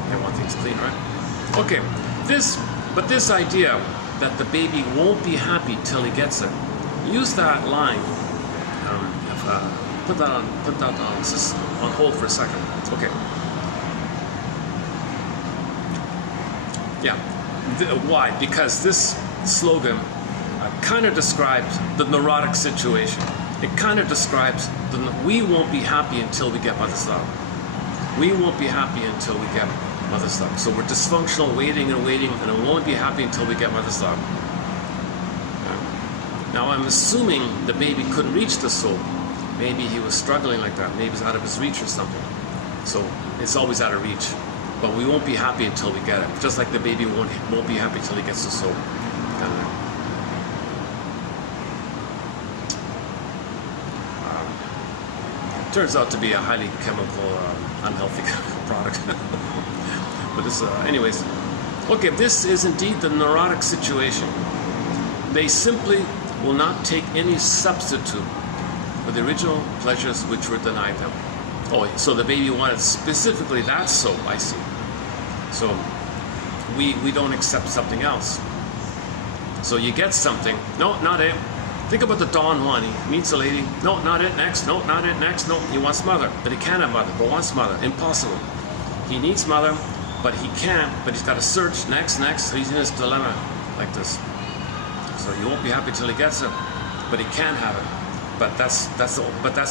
they want things clean, right? Okay, but this idea that the baby won't be happy till he gets it. Use that line. Put that on hold for a second. Okay. Yeah. Why? Because this slogan kind of describes the neurotic situation. It kind of describes we won't be happy until we get mother's love. We won't be happy until we get mother's love. So we're dysfunctional, waiting and waiting, and it won't be happy until we get mother's love. Now I'm assuming the baby couldn't reach the soap. Maybe he was struggling like that. Maybe it's out of his reach or something. So it's always out of reach. But we won't be happy until we get it. Just like the baby won't be happy until he gets the soap. Kind of. Turns out to be a highly chemical, unhealthy product. But this, anyways. Okay, this is indeed the neurotic situation. They simply will not take any substitute for the original pleasures which were denied them. Oh, so the baby wanted specifically that soap, I see. So we don't accept something else. So you get something, no, not it. Think about the Don Juan, he meets a lady, no, not it, next, no, not it, next, no, he wants mother, but he can't have mother, but wants mother, impossible. He needs mother, but he can't, but he's got to search, next, so he's in this dilemma like this. So you won't be happy till he gets it, but he can't have it. But that's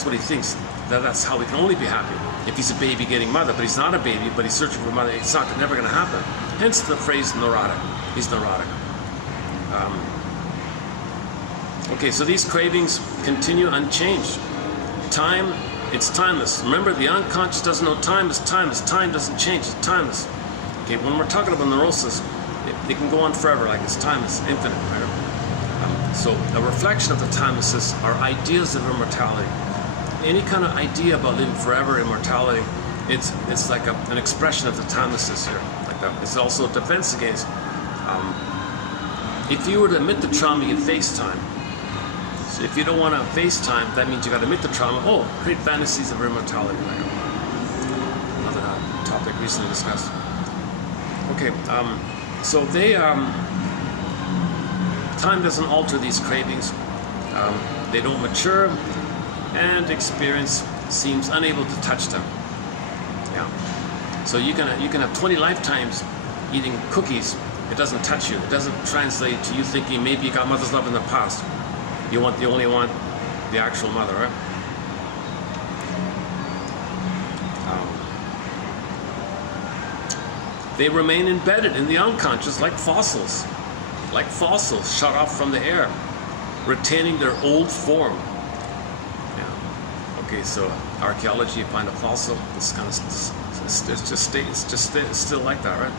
what he thinks. That's how he can only be happy. If he's a baby getting mother, but he's not a baby, but he's searching for mother, it's never going to happen. Hence the phrase neurotic. He's neurotic. Okay, so these cravings continue unchanged. Time, it's timeless. Remember, the unconscious doesn't know time is timeless. Time doesn't change, it's timeless. Okay, when we're talking about neurosis, it can go on forever, like it's timeless, infinite, right? So a reflection of the timelessness are ideas of immortality. Any kind of idea about living forever, immortality, it's like an expression of the timelessness here, like that. It's also a defense against. If you were to admit the trauma, you face time. So if you don't want to face time, that means you got to admit the trauma. Oh, create fantasies of immortality. Like another topic recently discussed. Okay, so they. Time doesn't alter these cravings. They don't mature, and experience seems unable to touch them. Yeah. So you can have 20 lifetimes eating cookies. It doesn't touch you. It doesn't translate to you thinking maybe you got mother's love in the past. You only want the actual mother, right? They remain embedded in the unconscious like fossils. Like fossils shut off from the air, retaining their old form. Yeah. Okay, so archaeology, you find a fossil, it's kind of it's still like that, right?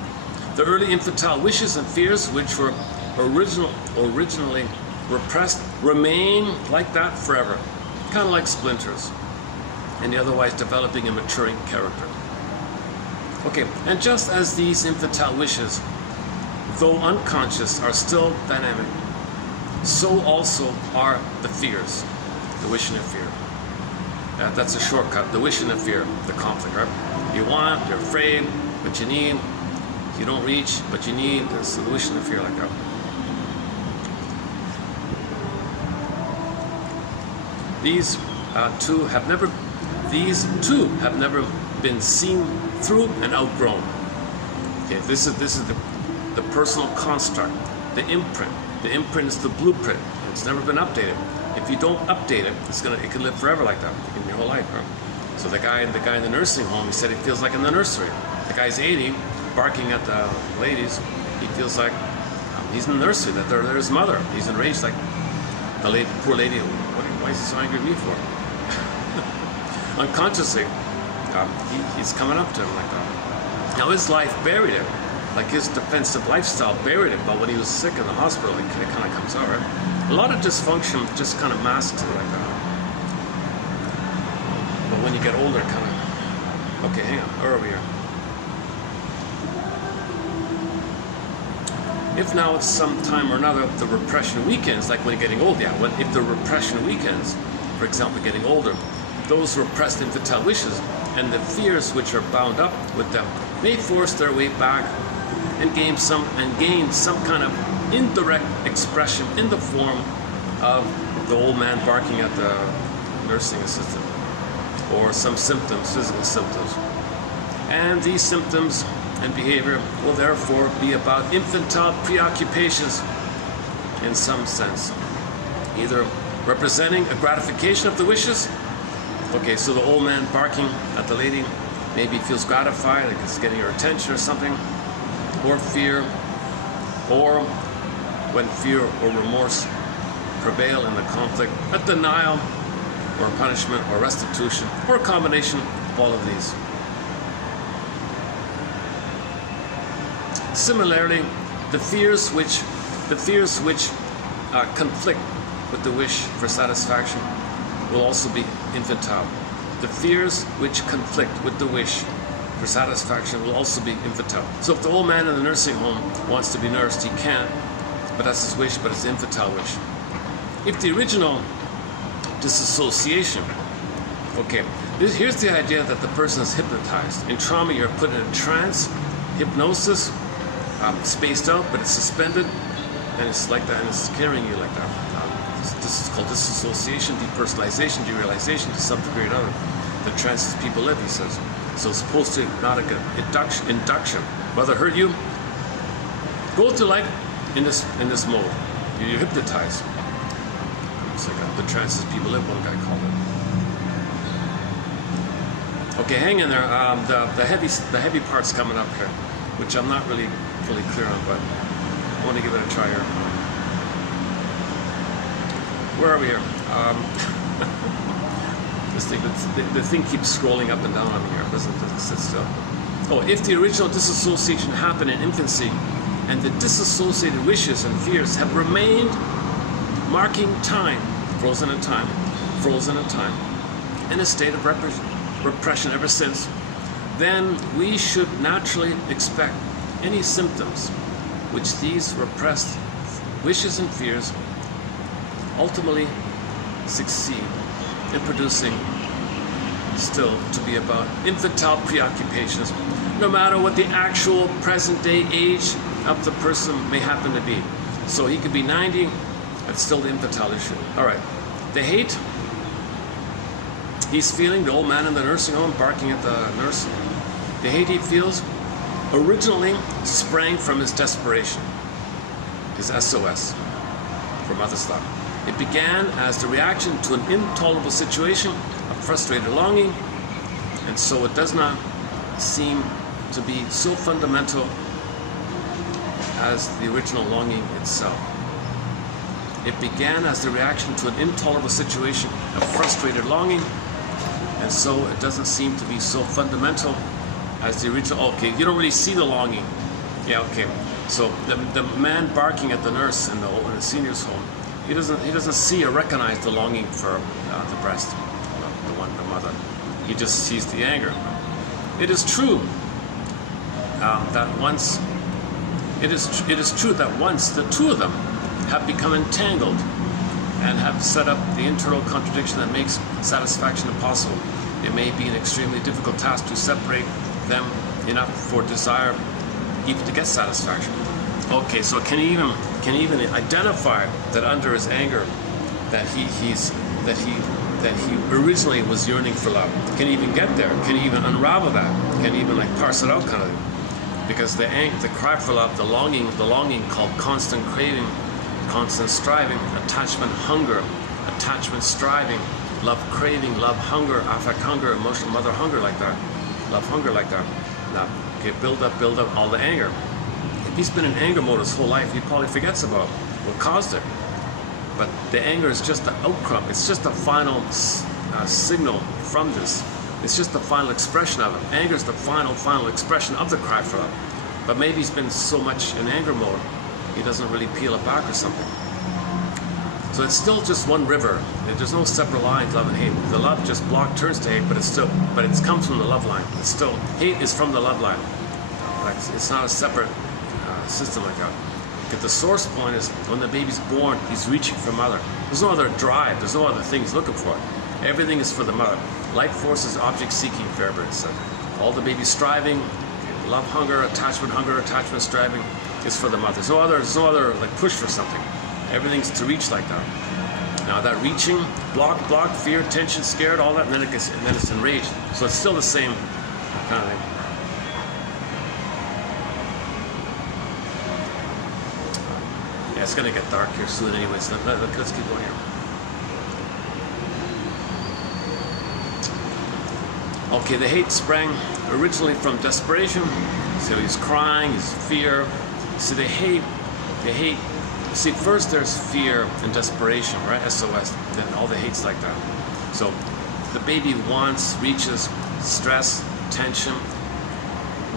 The early infantile wishes and fears, which were originally repressed, remain like that forever, kind of like splinters, and the otherwise developing and maturing character. Okay, and just as these infantile wishes, though unconscious, are still dynamic, so also are the fears, the wish and the fear. That's a shortcut, the wish and the fear, the conflict, right? You want, you're afraid, but you need, you don't reach, but you need, there's the wish and the fear like that. These two have never been seen through and outgrown. Okay, this is the personal construct, the imprint. The imprint is the blueprint. It's never been updated. If you don't update it, it can live forever like that in your whole life. Right? So the guy in the nursing home, he said he feels like in the nursery. The guy's 80, barking at the ladies. He feels like he's in the nursery. That they're his mother. He's enraged, like the lady, poor lady. Why is he so angry at me for? Unconsciously, he's coming up to him like that. Now his life buried it. Like his defensive lifestyle buried it, but when he was sick in the hospital, it kind of comes out, right? A lot of dysfunction just kind of masks it like that. But when you get older, kind of... Okay, hang on, where are we here? If now at some time or another the repression weakens, like when you're getting old, if the repression weakens, for example, getting older, those repressed infantile wishes and the fears which are bound up with them may force their way back and gain some kind of indirect expression in the form of the old man barking at the nursing assistant, or some symptoms, physical symptoms. And these symptoms and behavior will therefore be about infantile preoccupations in some sense, either representing a gratification of the wishes. Okay, so the old man barking at the lady maybe feels gratified, like it's getting her attention or something, or fear, or when fear or remorse prevail in the conflict, a denial or punishment or restitution, or a combination of all of these. Similarly, the fears which conflict with the wish for satisfaction will also be infantile. The fears which conflict with the wish for satisfaction will also be infantile. So if the old man in the nursing home wants to be nursed, he can't, but that's his wish, but it's an infantile wish. If the original disassociation, okay, here's the idea that the person is hypnotized. In trauma, you're put in a trance, hypnosis, spaced out, but it's suspended, and it's like that, and it's carrying you like that. This is called disassociation, depersonalization, derealization to some degree or another. The trances people live, he says. So it's supposed to not like an induction. Whether hurt you, go through life in this mode. You're hypnotized. It's like the trances people live, one guy called it. Okay, hang in there. The heavy part's coming up here, which I'm not really fully clear on, but I want to give it a try here. Where are we here? This thing, the thing keeps scrolling up and down on me here. It doesn't sit still. Oh, if the original disassociation happened in infancy, and the disassociated wishes and fears have remained marking time, frozen in time, in a state of repression ever since, then we should naturally expect any symptoms which these repressed wishes and fears ultimately succeed in producing still to be about infantile preoccupations, no matter what the actual present day age of the person may happen to be. So he could be 90, that's still the infantile issue. All right, the hate he's feeling, the old man in the nursing home barking at the nurse, the hate he feels originally sprang from his desperation, his SOS from other stuff. It began as the reaction to an intolerable situation, a frustrated longing, and so it does not seem to be so fundamental as the original longing itself. It began as the reaction to an intolerable situation, a frustrated longing, and so it doesn't seem to be so fundamental as the original. Okay, you don't really see the longing. Yeah, okay. So the man barking at the nurse in the senior's home, he doesn't see or recognize the longing for the breast, the mother. He just sees the anger. It is true that once the two of them have become entangled and have set up the internal contradiction that makes satisfaction impossible, it may be an extremely difficult task to separate them enough for desire even to get satisfaction. Okay, so can he even identify that under his anger that he originally was yearning for love? Can he even get there? Can he even unravel that? Can he even like parse it out kind of thing? Because the cry for love, the longing called constant craving, constant striving, attachment, hunger, attachment, striving, love, craving, love, hunger, affect, hunger, emotional mother, hunger like that, love, hunger like that. Now, okay, build up all the anger. If he's been in anger mode his whole life, he probably forgets about what caused it. But the anger is just the outcome. It's just the final signal from this. It's just the final expression of it. Anger is the final expression of the cry for love. But maybe he's been so much in anger mode, he doesn't really peel it back or something. So it's still just one river. There's no separate lines, love and hate. The love just turns to hate, but it comes from the love line. It's still, hate is from the love line. Like, it's not a separate system like that. Because the source point is when the baby's born, he's reaching for mother. There's no other drive, there's no other thing he's looking for. Everything is for the mother. Life force is object seeking, Fairbairn said. All the baby's striving, love, hunger, attachment, striving is for the mother. There's no other like push for something. Everything's to reach like that. Now that reaching, block, fear, tension, scared, all that, and then it's enraged. So it's still the same kind of thing. Yeah, it's gonna get dark here soon anyway, so let's keep going here. Okay, the hate sprang originally from desperation. So he's crying, he's fear. So the hate, see, first there's fear and desperation, right? SOS, then all the hate's like that. So the baby wants, reaches, stress, tension,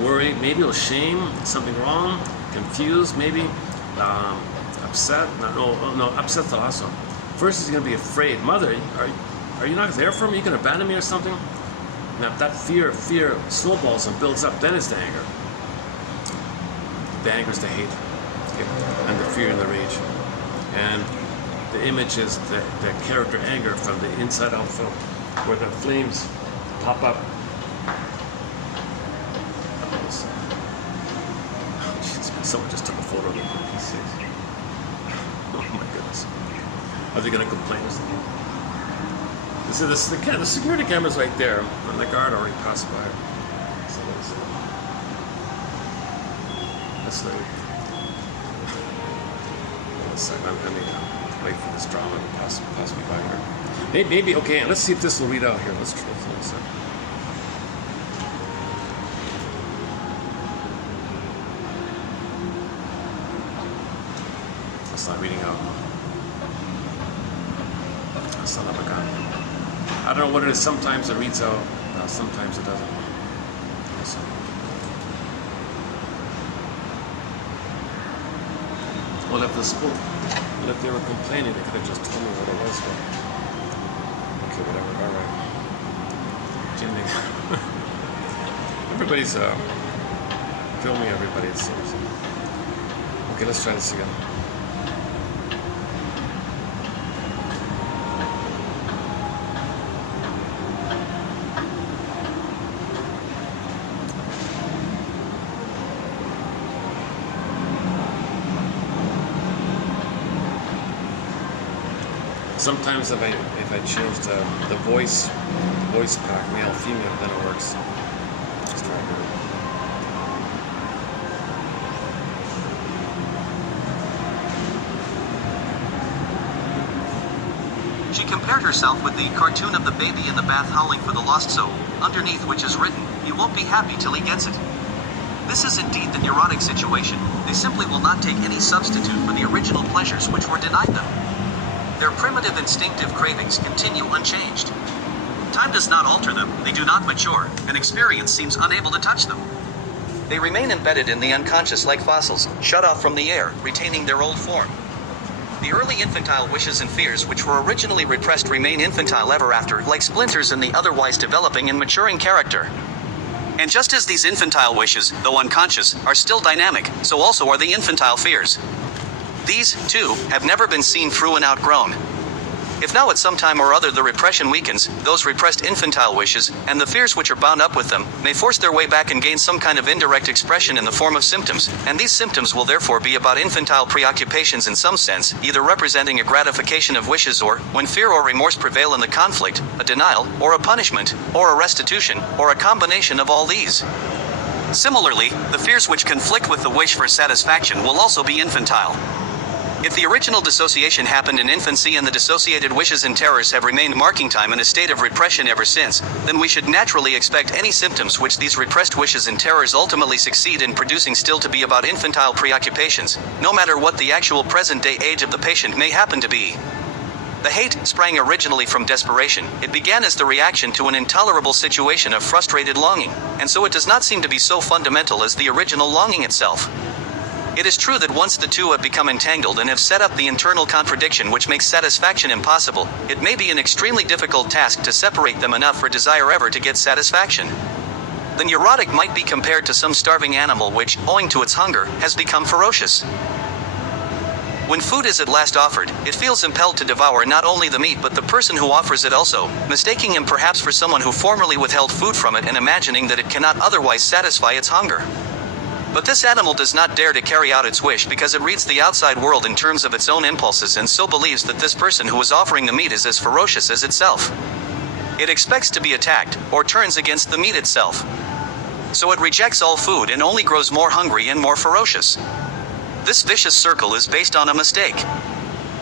worry, maybe a shame, something wrong, confused, maybe, upset. No, upset's the last one. First he's gonna be afraid. Mother, are you not there for me? You can abandon me or something? Now that fear snowballs and builds up, then it's the anger. The anger is the hate, okay? And the fear and the rage. And the image is the character anger from the inside out film, where the flames pop up. Someone just took a photo of me. Oh my goodness. Are they going to complain or something? So the security camera's right there, and the guard already passed by. So that's the. I mean, wait for this drama to pass me by here. Maybe okay. Let's see if this will read out here. Let's see. It's not reading out. That's not up again. I don't know what it is. Sometimes it reads out. Sometimes it doesn't. So. Well, if they were complaining, they could have just told me what it was. But okay, whatever. All right. Jimmy. Everybody's filming everybody. It seems. Okay, let's try this again. Sometimes if I change the voice pack, male, female, then it works. Just try it. She compared herself with the cartoon of the baby in the bath howling for the lost soul, underneath which is written, "You won't be happy till he gets it." This is indeed the neurotic situation. They simply will not take any substitute for the original pleasures which were denied them. Their primitive instinctive cravings continue unchanged. Time does not alter them, they do not mature, and experience seems unable to touch them. They remain embedded in the unconscious like fossils, shut off from the air, retaining their old form. The early infantile wishes and fears which were originally repressed remain infantile ever after, like splinters in the otherwise developing and maturing character. And just as these infantile wishes, though unconscious, are still dynamic, so also are the infantile fears. These, too, have never been seen through and outgrown. If now at some time or other the repression weakens, those repressed infantile wishes, and the fears which are bound up with them, may force their way back and gain some kind of indirect expression in the form of symptoms, and these symptoms will therefore be about infantile preoccupations in some sense, either representing a gratification of wishes or, when fear or remorse prevail in the conflict, a denial, or a punishment, or a restitution, or a combination of all these. Similarly, the fears which conflict with the wish for satisfaction will also be infantile. If the original dissociation happened in infancy and the dissociated wishes and terrors have remained marking time in a state of repression ever since, then we should naturally expect any symptoms which these repressed wishes and terrors ultimately succeed in producing still to be about infantile preoccupations, no matter what the actual present-day age of the patient may happen to be. The hate sprang originally from desperation. It began as the reaction to an intolerable situation of frustrated longing, and so it does not seem to be so fundamental as the original longing itself. It is true that once the two have become entangled and have set up the internal contradiction which makes satisfaction impossible, it may be an extremely difficult task to separate them enough for desire ever to get satisfaction. The neurotic might be compared to some starving animal which, owing to its hunger, has become ferocious. When food is at last offered, it feels impelled to devour not only the meat but the person who offers it also, mistaking him perhaps for someone who formerly withheld food from it and imagining that it cannot otherwise satisfy its hunger. But this animal does not dare to carry out its wish because it reads the outside world in terms of its own impulses and so believes that this person who is offering the meat is as ferocious as itself. It expects to be attacked, or turns against the meat itself. So it rejects all food and only grows more hungry and more ferocious. This vicious circle is based on a mistake.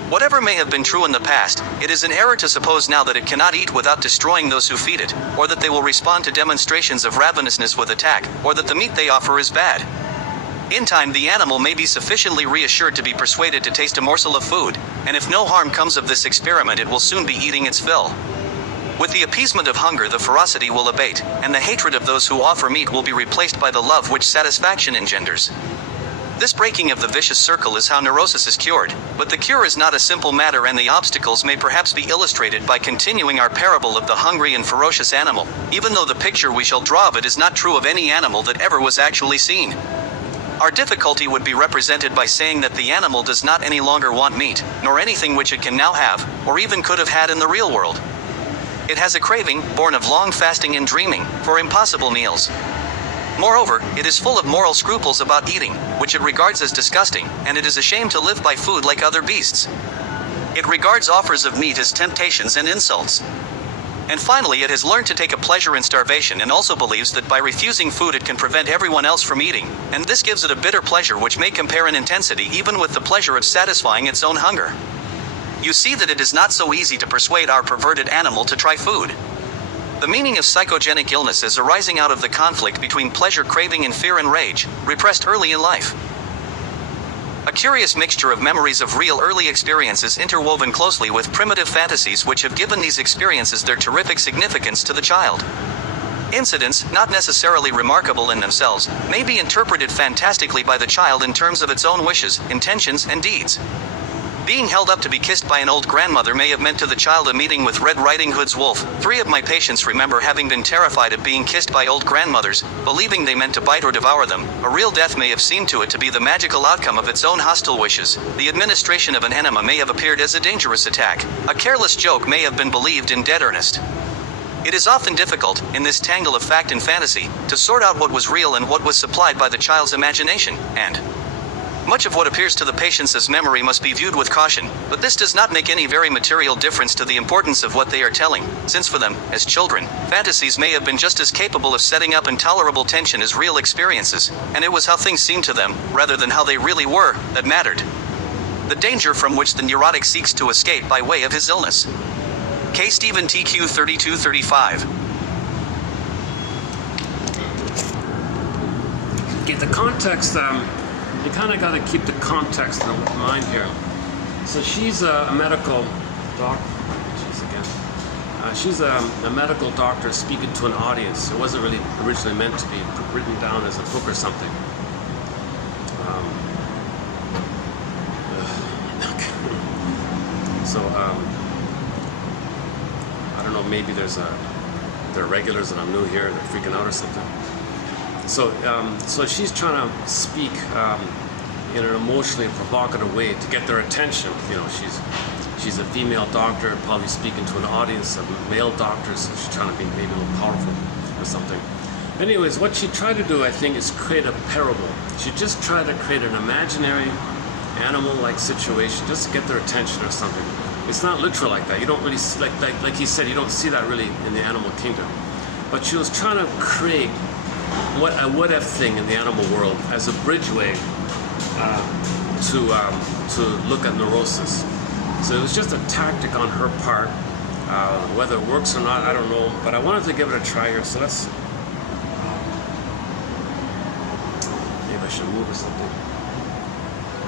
Whatever may have been true in the past, it is an error to suppose now that it cannot eat without destroying those who feed it, or that they will respond to demonstrations of ravenousness with attack, or that the meat they offer is bad. In time the animal may be sufficiently reassured to be persuaded to taste a morsel of food, and if no harm comes of this experiment it will soon be eating its fill. With the appeasement of hunger the ferocity will abate, and the hatred of those who offer meat will be replaced by the love which satisfaction engenders. This breaking of the vicious circle is how neurosis is cured, but the cure is not a simple matter and the obstacles may perhaps be illustrated by continuing our parable of the hungry and ferocious animal, even though the picture we shall draw of it is not true of any animal that ever was actually seen. Our difficulty would be represented by saying that the animal does not any longer want meat, nor anything which it can now have, or even could have had in the real world. It has a craving, born of long fasting and dreaming, for impossible meals. Moreover, it is full of moral scruples about eating, which it regards as disgusting, and it is ashamed to live by food like other beasts. It regards offers of meat as temptations and insults. And finally it has learned to take a pleasure in starvation and also believes that by refusing food it can prevent everyone else from eating, and this gives it a bitter pleasure which may compare in intensity even with the pleasure of satisfying its own hunger. You see that it is not so easy to persuade our perverted animal to try food. The meaning of psychogenic illnesses arising out of the conflict between pleasure craving and fear and rage, repressed early in life. A curious mixture of memories of real early experiences interwoven closely with primitive fantasies which have given these experiences their terrific significance to the child. Incidents, not necessarily remarkable in themselves, may be interpreted fantastically by the child in terms of its own wishes, intentions, and deeds. Being held up to be kissed by an old grandmother may have meant to the child a meeting with Red Riding Hood's wolf. 3 of my patients remember having been terrified of being kissed by old grandmothers, believing they meant to bite or devour them. A real death may have seemed to it to be the magical outcome of its own hostile wishes. The administration of an enema may have appeared as a dangerous attack. A careless joke may have been believed in dead earnest. It is often difficult, in this tangle of fact and fantasy, to sort out what was real and what was supplied by the child's imagination, and much of what appears to the patients as memory must be viewed with caution, but this does not make any very material difference to the importance of what they are telling, since for them, as children, fantasies may have been just as capable of setting up intolerable tension as real experiences, and it was how things seemed to them, rather than how they really were, that mattered. The danger from which the neurotic seeks to escape by way of his illness. K. Stephen TQ 3235. Get the context, you kind of got to keep the context in mind here. So she's a medical doctor. She's a medical doctor speaking to an audience. It wasn't really originally meant to be written down as a book or something. I don't know. Maybe they're regulars and I'm new here. They're freaking out or something. So she's trying to speak in an emotionally provocative way to get their attention. You know, she's a female doctor, probably speaking to an audience of male doctors, so she's trying to be maybe a little powerful or something. Anyways, what she tried to do, I think, is create a parable. She just tried to create an imaginary animal-like situation, just to get their attention or something. It's not literal like that. You don't really like he said, you don't see that really in the animal kingdom. But she was trying to create what I would have thing in the animal world as a bridgeway to look at neurosis. So it was just a tactic on her part. Whether it works or not, I don't know. But I wanted to give it a try here. So let's. Maybe I should move or something.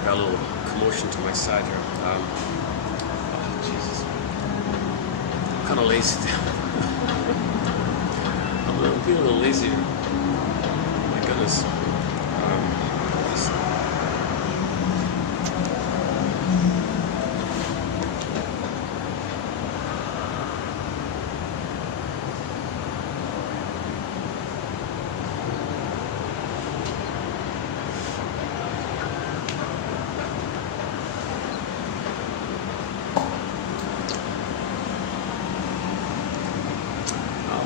Got a little commotion to my side here. Oh, Jesus. I'm kind of lazy. I'm feeling a little lazy here. My goodness.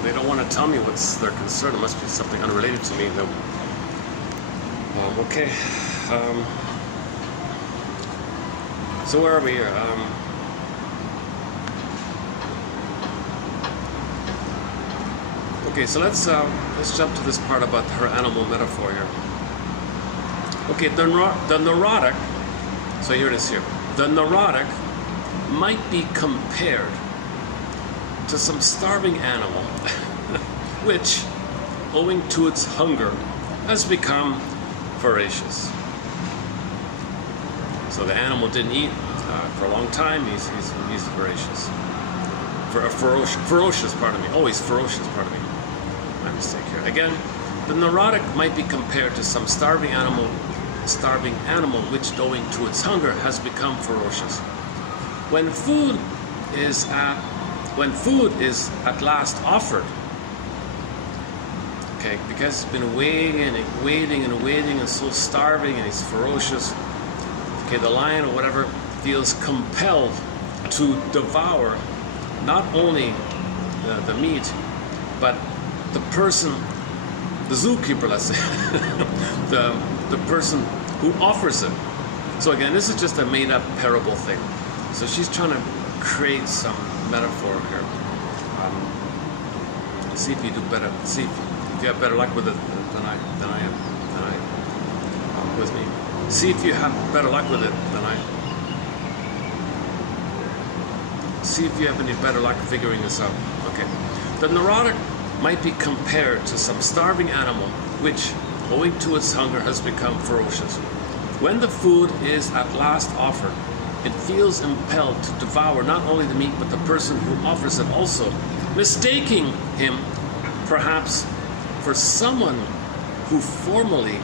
They don't want to tell me what's their concern. It must be something unrelated to me. Okay. So where are we here? Okay, so let's jump to this part about her animal metaphor here. Okay, the neurotic. So here it is here. The neurotic might be compared to some starving animal, which, owing to its hunger, has become voracious. So the animal didn't eat for a long time. He's voracious. Ferocious, pardon me. Oh, he's ferocious, pardon me. My mistake here. Again, the neurotic might be compared to some starving animal, which, owing to its hunger, has become ferocious. When food is at last offered, okay, because he's been waiting and so starving and he's ferocious, okay, the lion or whatever feels compelled to devour not only the meat, but the person, the zookeeper, let's say, the person who offers it. So again, this is just a made-up parable thing. So she's trying to create some metaphor here. See if you do better. See if you have better luck with it than I am. With me. See if you have better luck with it than I. See if you have any better luck figuring this out. Okay. The neurotic might be compared to some starving animal, which, owing to its hunger, has become ferocious. When the food is at last offered, it feels impelled to devour not only the meat, but the person who offers it also, mistaking him, perhaps, for someone who formerly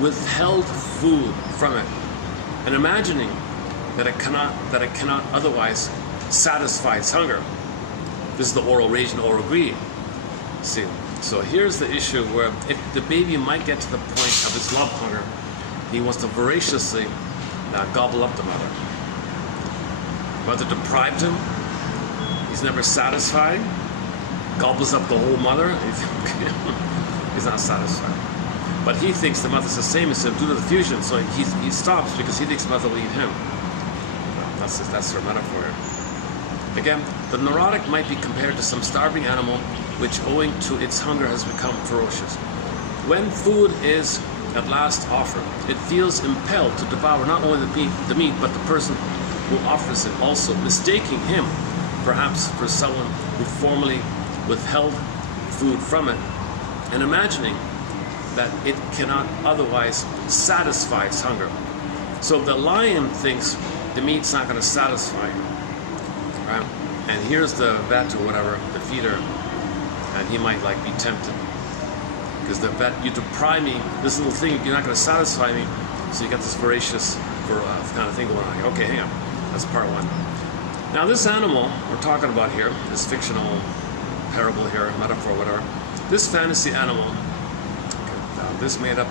withheld food from it, and imagining that it cannot otherwise satisfy its hunger. This is the oral rage and oral greed. See, so here's the issue where if the baby might get to the point of his love hunger, he wants to voraciously gobble up the mother. Mother deprived him. He's never satisfied. Gobbles up the whole mother. He's not satisfied. But he thinks the mother's the same as him due to the fusion, so he stops because he thinks mother will eat him. That's her metaphor. Again, the neurotic might be compared to some starving animal, which, owing to its hunger, has become ferocious. When food is at last offered, it feels impelled to devour not only the meat, but the person who offers it also, mistaking him, perhaps, for someone who formerly withheld food from it, and imagining that it cannot otherwise satisfy its hunger. So the lion thinks the meat's not going to satisfy him, right? And here's the vet or whatever, the feeder, and he might be tempted. Because the vet, you deprive me, this little thing, you're not going to satisfy me, so you got this voracious kind of thing going on. Okay, hang on. That's part one. Now this animal we're talking about here, this fictional parable here, metaphor, whatever, this fantasy animal, okay, this made up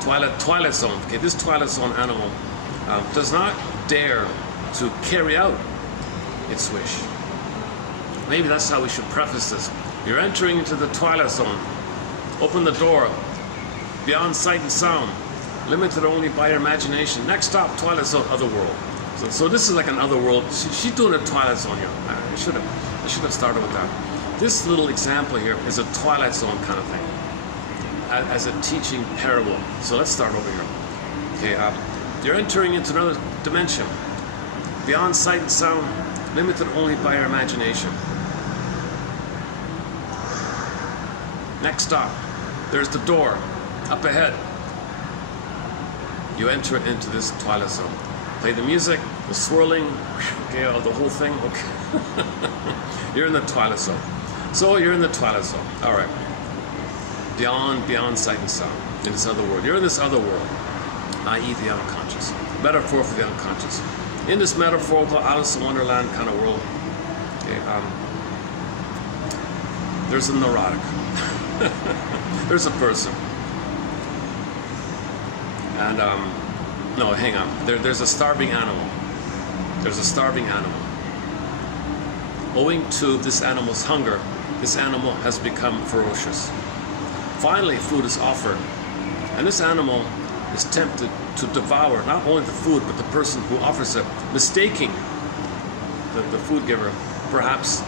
Twilight Zone. Okay, this Twilight Zone animal does not dare to carry out its wish. Maybe that's how we should preface this. You're entering into the Twilight Zone. Open the door. Beyond sight and sound. Limited only by your imagination. Next stop, Twilight Zone, Otherworld. So this is like an Otherworld. She's doing a Twilight Zone here. I should have started with that. This little example here is a Twilight Zone kind of thing. as a teaching parable. So let's start over here. Okay, you're entering into another dimension, beyond sight and sound, limited only by your imagination. Next stop, there's the door up ahead. You enter into this twilight zone. Play the music, the swirling, okay, the whole thing. Okay, you're in the twilight zone. So you're in the twilight zone. All right. Beyond sight and sound, in this other world. You're in this other world, i.e. the unconscious. Metaphor for the unconscious. In this metaphorical Alice in Wonderland kind of world, okay, there's a neurotic. There's a person. And, no, hang on. There's a starving animal. There's a starving animal. Owing to this animal's hunger, this animal has become ferocious. Finally, food is offered, and this animal is tempted to devour not only the food, but the person who offers it, mistaking the food giver, perhaps,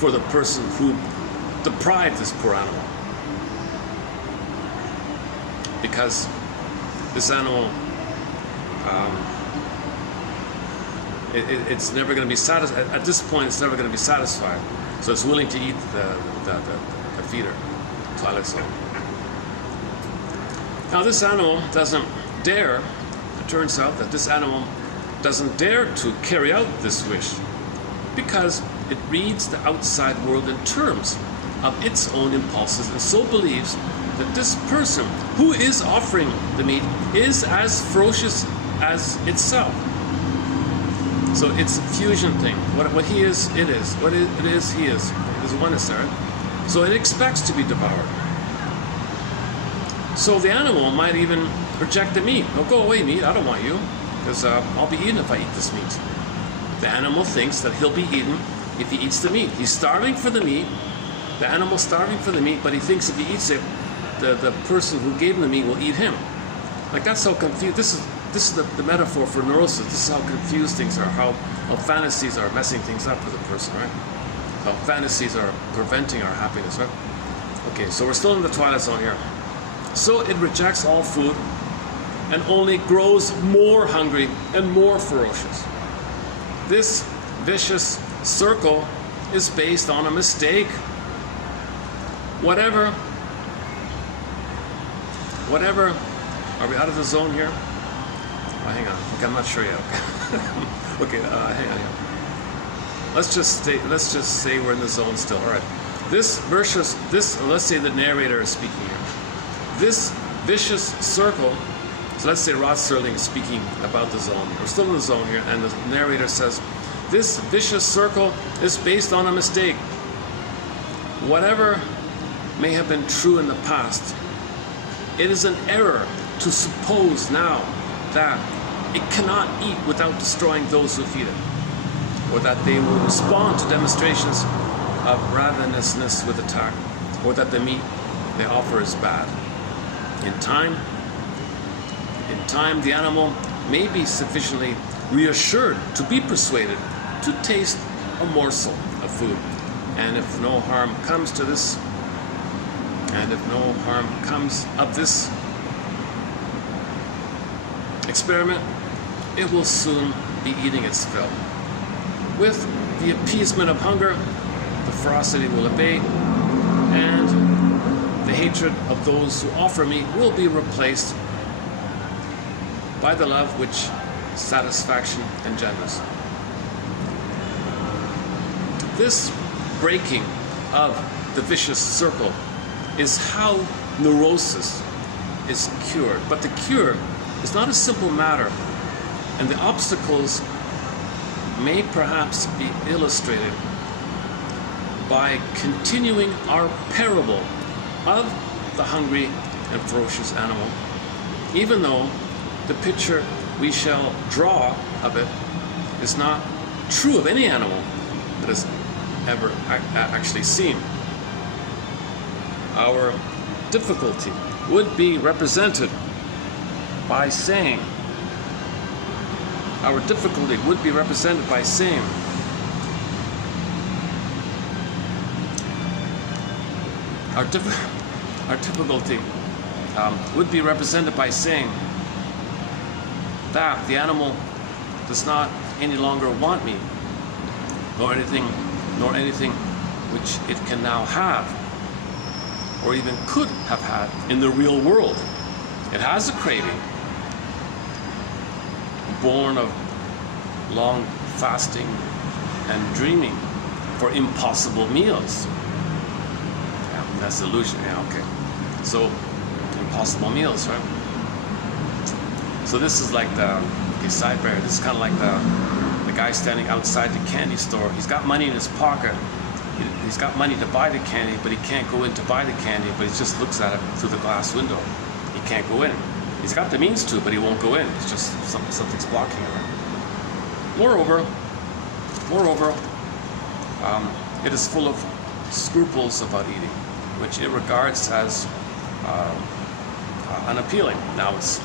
for the person who deprived this poor animal. Because this animal, it's never going to be satisfied. At this point, it's never going to be satisfied. So it's willing to eat the feeder. Twilight zone. Now this animal doesn't dare, it turns out that this animal doesn't dare to carry out this wish because it reads the outside world in terms of its own impulses and so believes that this person who is offering the meat is as ferocious as itself. So it's a fusion thing. What he is, it is. What it is, he is. There's oneness there. So it expects to be devoured. So the animal might even reject the meat. Oh, go away, meat. I don't want you. Because I'll be eaten if I eat this meat. The animal thinks that he'll be eaten if he eats the meat. He's starving for the meat. The animal's starving for the meat, but he thinks if he eats it, the person who gave him the meat will eat him. Like, that's how confused. This is the metaphor for neurosis. This is how confused things are, how fantasies are messing things up for the person, right? How fantasies are preventing our happiness, right? Okay, so we're still in the twilight zone here. So it rejects all food and only grows more hungry and more ferocious. This vicious circle is based on a mistake. Whatever, are we out of the zone here? Oh, hang on, okay, I'm not sure yet. Okay, hang on here. Let's just say we're in the zone still. All right. Let's say the narrator is speaking here. This vicious circle, so let's say Rod Serling is speaking about the zone. We're still in the zone here, and the narrator says, this vicious circle is based on a mistake. Whatever may have been true in the past, it is an error to suppose now that it cannot eat without destroying those who feed it, or that they will respond to demonstrations of ravenousness with attack, or that the meat they offer is bad. In time, the animal may be sufficiently reassured to be persuaded to taste a morsel of food. And if no harm comes to this, and if no harm comes of this experiment, it will soon be eating its fill. With the appeasement of hunger, the ferocity will abate, and the hatred of those who offer me will be replaced by the love which satisfaction engenders. This breaking of the vicious circle is how neurosis is cured. But the cure is not a simple matter, and the obstacles may perhaps be illustrated by continuing our parable of the hungry and ferocious animal, even though the picture we shall draw of it is not true of any animal that is ever actually seen. Our difficulty would be represented by saying, our difficulty would be represented by saying, our difficulty would be represented by saying that the animal does not any longer want me, nor anything which it can now have, or even could have had in the real world. It has a craving, born of long fasting and dreaming for impossible meals. Yeah, that's illusion. Yeah, okay. So, impossible meals, right? So this is like the sidebar. This is kind of like the guy standing outside the candy store. He's got money in his pocket. He's got money to buy the candy, but he can't go in to buy the candy, but he just looks at it through the glass window. He can't go in. He's got the means to, but he won't go in. It's just something's blocking him. Moreover, it is full of scruples about eating, which it regards as unappealing. Now it's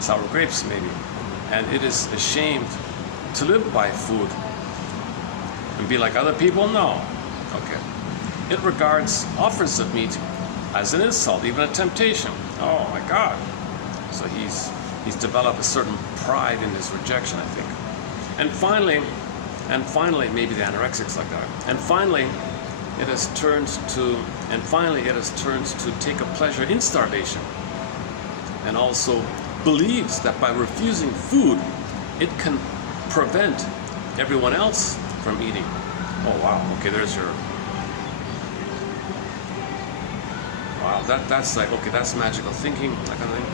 sour grapes maybe, and it is ashamed to live by food and be like other people? No. Okay. It regards offers of meat as an insult, even a temptation. Oh my God. So he's developed a certain pride in his rejection, I think. And finally, maybe the anorexics like that. And finally, it has turned to take a pleasure in starvation, and also believes that by refusing food, it can prevent everyone else from eating. Oh wow, okay, there's your... Wow, that's like, okay, that's magical thinking, that kind of thing.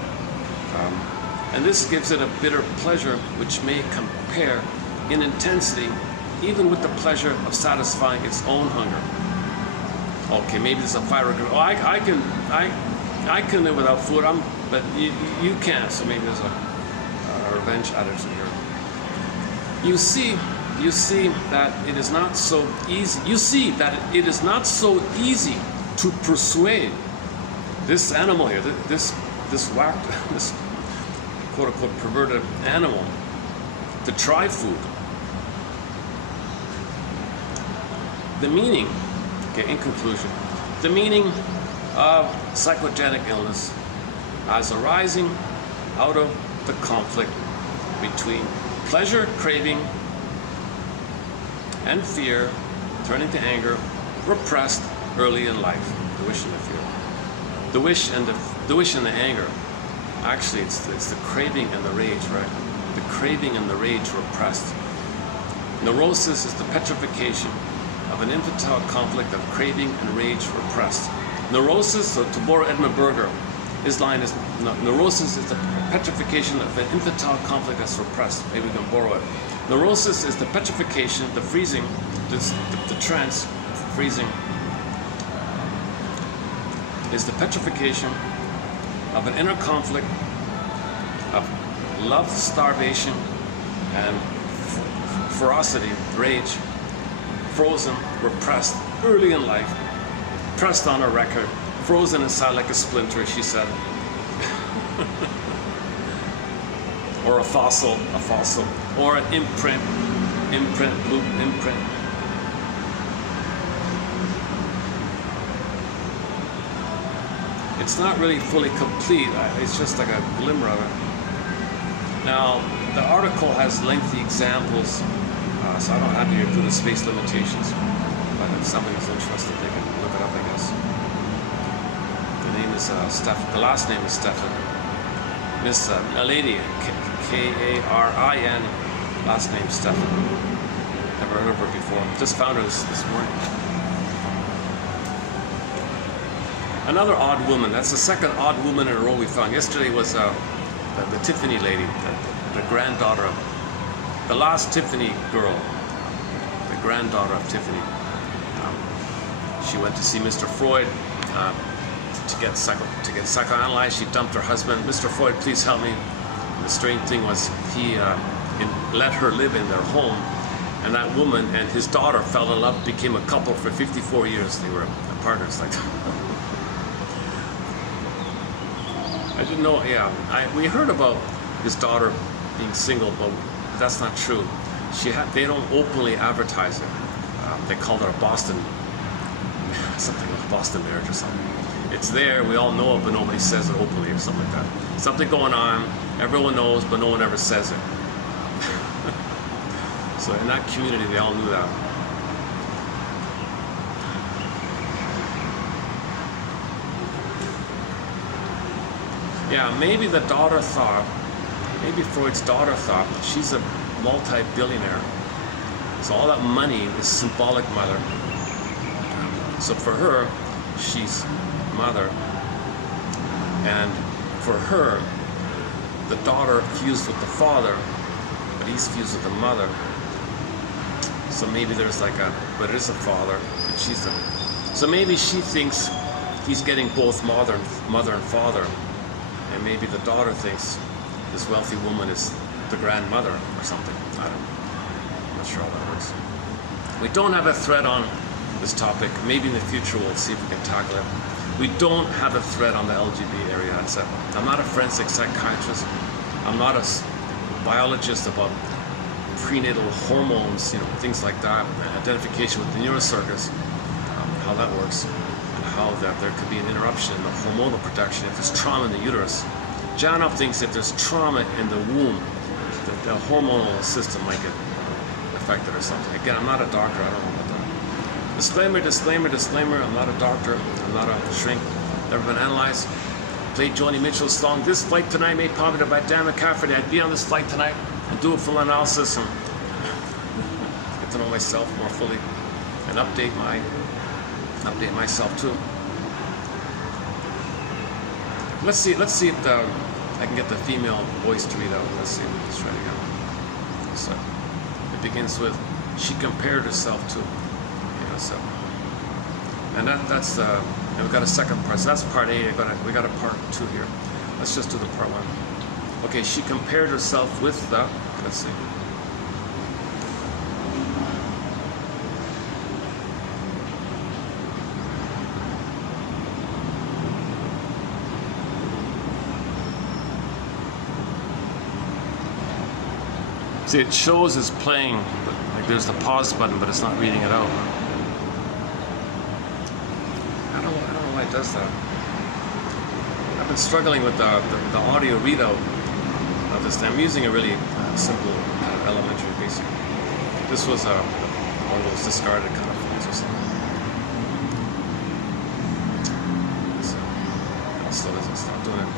And this gives it a bitter pleasure which may compare in intensity even with the pleasure of satisfying its own hunger. Okay, maybe there's a fire. Oh, I can live without food, but you can't, so maybe there's a revenge attitude here. You see that it is not so easy. You see that it is not so easy to persuade this animal here, this quote-unquote perverted animal, to try food. The meaning, okay, in conclusion, the meaning of psychogenic illness as arising out of the conflict between pleasure craving and fear turning to anger, repressed early in life. The wish and the fear. The wish and the anger. Actually, it's the craving and the rage, right? The craving and the rage repressed. Neurosis is the petrification of an infantile conflict of craving and rage repressed. Neurosis, so to borrow Edmund Berger, his line is, neurosis is the petrification of an infantile conflict that's repressed. Maybe we can borrow it. Neurosis is the petrification, the freezing, the trance freezing, is the petrification of an inner conflict of love, starvation, and ferocity, rage, frozen, repressed early in life, pressed on a record, frozen inside like a splinter, she said. Or a fossil, or an imprint, loop, imprint. It's not really fully complete, it's just like a glimmer of it. Now, the article has lengthy examples, so I don't have to do the space limitations, but if somebody's interested, they can look it up, I guess. The name is the last name is Stefan. Miss a lady, K-A-R-I-N, last name Stefan. Never heard of her before, just found her this morning. Another odd woman. That's the second odd woman in a row we found. Yesterday was the Tiffany lady, the granddaughter of the last Tiffany girl, the granddaughter of Tiffany. She went to see Mr. Freud to get psychoanalyzed. She dumped her husband. Mr. Freud, please help me. And the strange thing was he let her live in their home, and that woman and his daughter fell in love, became a couple for 54 years. They were partners like that. I didn't know, we heard about his daughter being single, but that's not true. They don't openly advertise it. They called her a Boston something like Boston marriage or something. It's there, we all know it, but nobody says it openly or something like that. Something going on, everyone knows, but no one ever says it. So in that community, they all knew that. Yeah, maybe the daughter thought, maybe Freud's daughter thought, she's a multi-billionaire. So all that money is symbolic mother. So for her, she's mother. And for her, the daughter fused with the father, but he's fused with the mother. So maybe there's like a, but it is a father, but she's a, so maybe she thinks he's getting both mother and father. And maybe the daughter thinks this wealthy woman is the grandmother or something. I don't know. I'm not sure how that works. We don't have a thread on this topic. Maybe in the future we'll see if we can tackle it. We don't have a thread on the LGB area. That's it. I'm not a forensic psychiatrist. I'm not a biologist about prenatal hormones, things like that, identification with the neurocircuits, how that works, and how that there could be an interruption in the hormonal production if there's trauma in the uterus. Janov thinks if there's trauma in the womb, that the hormonal system might get affected or something. Again, I'm not a doctor, I don't know about that. Disclaimer, disclaimer, disclaimer, I'm not a doctor, I'm not a shrink, never been analyzed. Played Joni Mitchell's song, This Flight Tonight, made popular by Dan McCafferty. I'd be on this flight tonight and do a full analysis and get to know myself more fully and update myself too. Let's see if I can get the female voice to read out. Let's see, let's try it again. So it begins with, she compared herself to, so, and that's and we've got a second part, so that's part A. We got a part 2 here. Let's just do the part 1. Okay, she compared herself with the, let's see. See, it shows it's playing, but like there's the pause button, but it's not reading it out. I don't know why it does that. I've been struggling with the audio readout of this. I'm using a really simple kind of elementary basic. This was one of those discarded kind of phones or something. So, it still isn't. Stop doing it.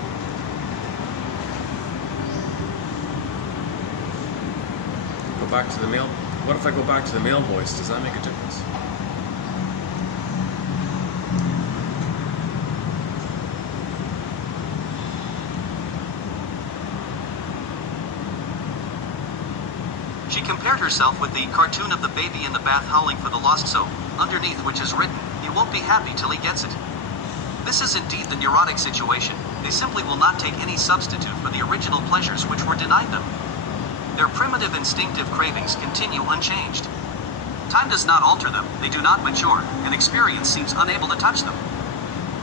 Go back to the male. What if I go back to the male voice? Does that make a difference? She compared herself with the cartoon of the baby in the bath howling for the lost soul, underneath which is written, "He won't be happy till he gets it." This is indeed the neurotic situation. They simply will not take any substitute for the original pleasures which were denied them. Their primitive instinctive cravings continue unchanged. Time does not alter them, they do not mature, and experience seems unable to touch them.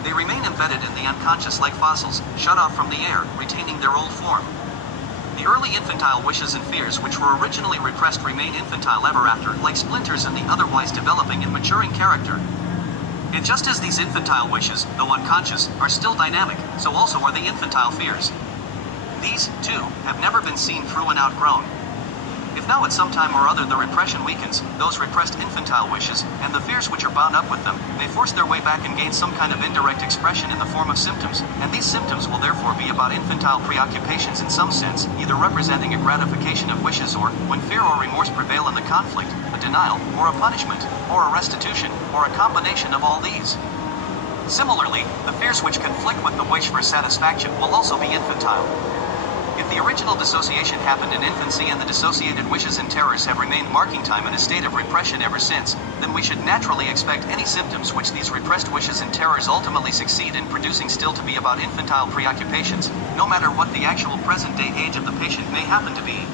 They remain embedded in the unconscious like fossils, shut off from the air, retaining their old form. The early infantile wishes and fears which were originally repressed remain infantile ever after, like splinters in the otherwise developing and maturing character. And just as these infantile wishes, though unconscious, are still dynamic, so also are the infantile fears. These, too, have never been seen through and outgrown. If now at some time or other the repression weakens, those repressed infantile wishes, and the fears which are bound up with them, may force their way back and gain some kind of indirect expression in the form of symptoms, and these symptoms will therefore be about infantile preoccupations in some sense, either representing a gratification of wishes or, when fear or remorse prevail in the conflict, a denial, or a punishment, or a restitution, or a combination of all these. Similarly, the fears which conflict with the wish for satisfaction will also be infantile. If the original dissociation happened in infancy and the dissociated wishes and terrors have remained marking time in a state of repression ever since, then we should naturally expect any symptoms which these repressed wishes and terrors ultimately succeed in producing still to be about infantile preoccupations, no matter what the actual present-day age of the patient may happen to be.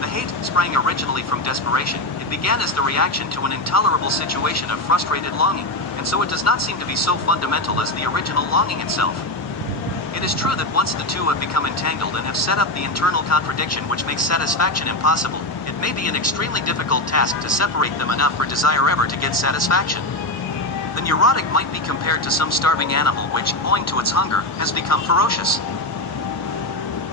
The hate sprang originally from desperation. It began as the reaction to an intolerable situation of frustrated longing, and so it does not seem to be so fundamental as the original longing itself. It is true that once the two have become entangled and have set up the internal contradiction which makes satisfaction impossible, it may be an extremely difficult task to separate them enough for desire ever to get satisfaction. The neurotic might be compared to some starving animal which, owing to its hunger, has become ferocious.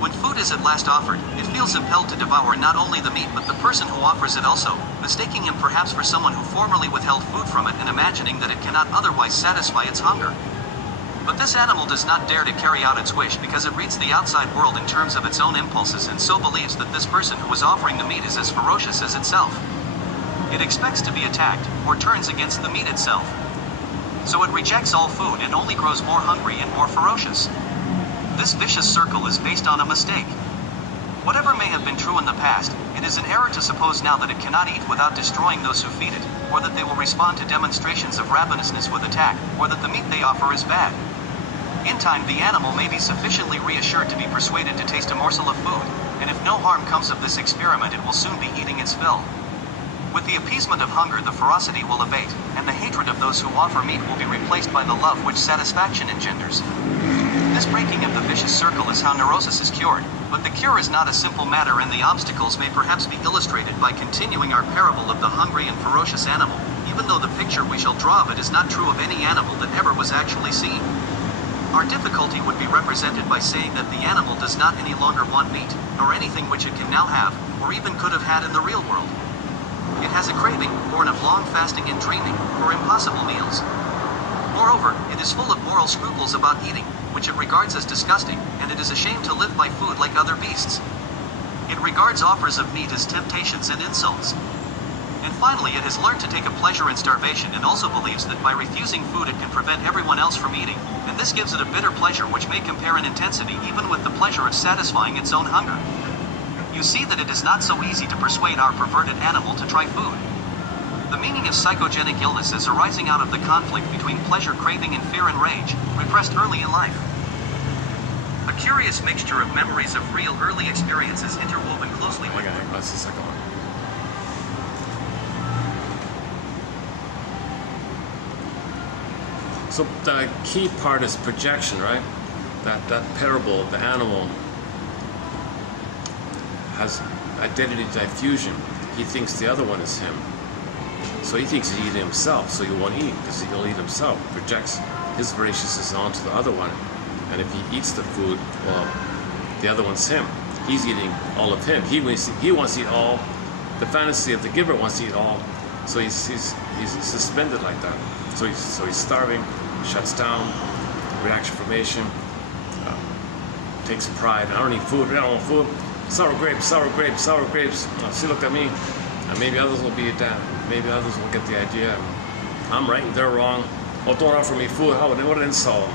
When food is at last offered, it feels impelled to devour not only the meat but the person who offers it also, mistaking him perhaps for someone who formerly withheld food from it and imagining that it cannot otherwise satisfy its hunger. But this animal does not dare to carry out its wish because it reads the outside world in terms of its own impulses and so believes that this person who is offering the meat is as ferocious as itself. It expects to be attacked, or turns against the meat itself. So it rejects all food and only grows more hungry and more ferocious. This vicious circle is based on a mistake. Whatever may have been true in the past, it is an error to suppose now that it cannot eat without destroying those who feed it, or that they will respond to demonstrations of ravenousness with attack, or that the meat they offer is bad. In time, the animal may be sufficiently reassured to be persuaded to taste a morsel of food, and if no harm comes of this experiment, it will soon be eating its fill. With the appeasement of hunger, the ferocity will abate, and the hatred of those who offer meat will be replaced by the love which satisfaction engenders. This breaking of the vicious circle is how neurosis is cured, but the cure is not a simple matter, and the obstacles may perhaps be illustrated by continuing our parable of the hungry and ferocious animal, even though the picture we shall draw of it is not true of any animal that ever was actually seen. Our difficulty would be represented by saying that the animal does not any longer want meat, nor anything which it can now have, or even could have had in the real world. It has a craving, born of long fasting and dreaming, for impossible meals. Moreover, it is full of moral scruples about eating, which it regards as disgusting, and it is ashamed to live by food like other beasts. It regards offers of meat as temptations and insults. And finally, it has learned to take a pleasure in starvation and also believes that by refusing food it can prevent everyone else from eating, and this gives it a bitter pleasure which may compare in intensity even with the pleasure of satisfying its own hunger. You see that it is not so easy to persuade our perverted animal to try food. The meaning of psychogenic illness is arising out of the conflict between pleasure craving and fear and rage, repressed early in life. A curious mixture of memories of real early experiences interwoven closely with... That's the second one. So the key part is projection, right? That parable, the animal has identity diffusion. He thinks the other one is him. So he thinks he's eating himself, so he won't eat because he'll eat himself. Projects his voraciousness onto the other one. And if he eats the food, well, the other one's him. He's eating all of him. He wants to eat all. The fantasy of the giver wants to eat all. So he's suspended like that. So he's starving, shuts down, reaction formation, takes pride. I don't need food. I don't want food. Sour grapes, sour grapes, sour grapes. Oh, see, look at me. And maybe others will be that. Maybe others will get the idea. I'm right and they're wrong. Oh, don't offer me food. What an insult.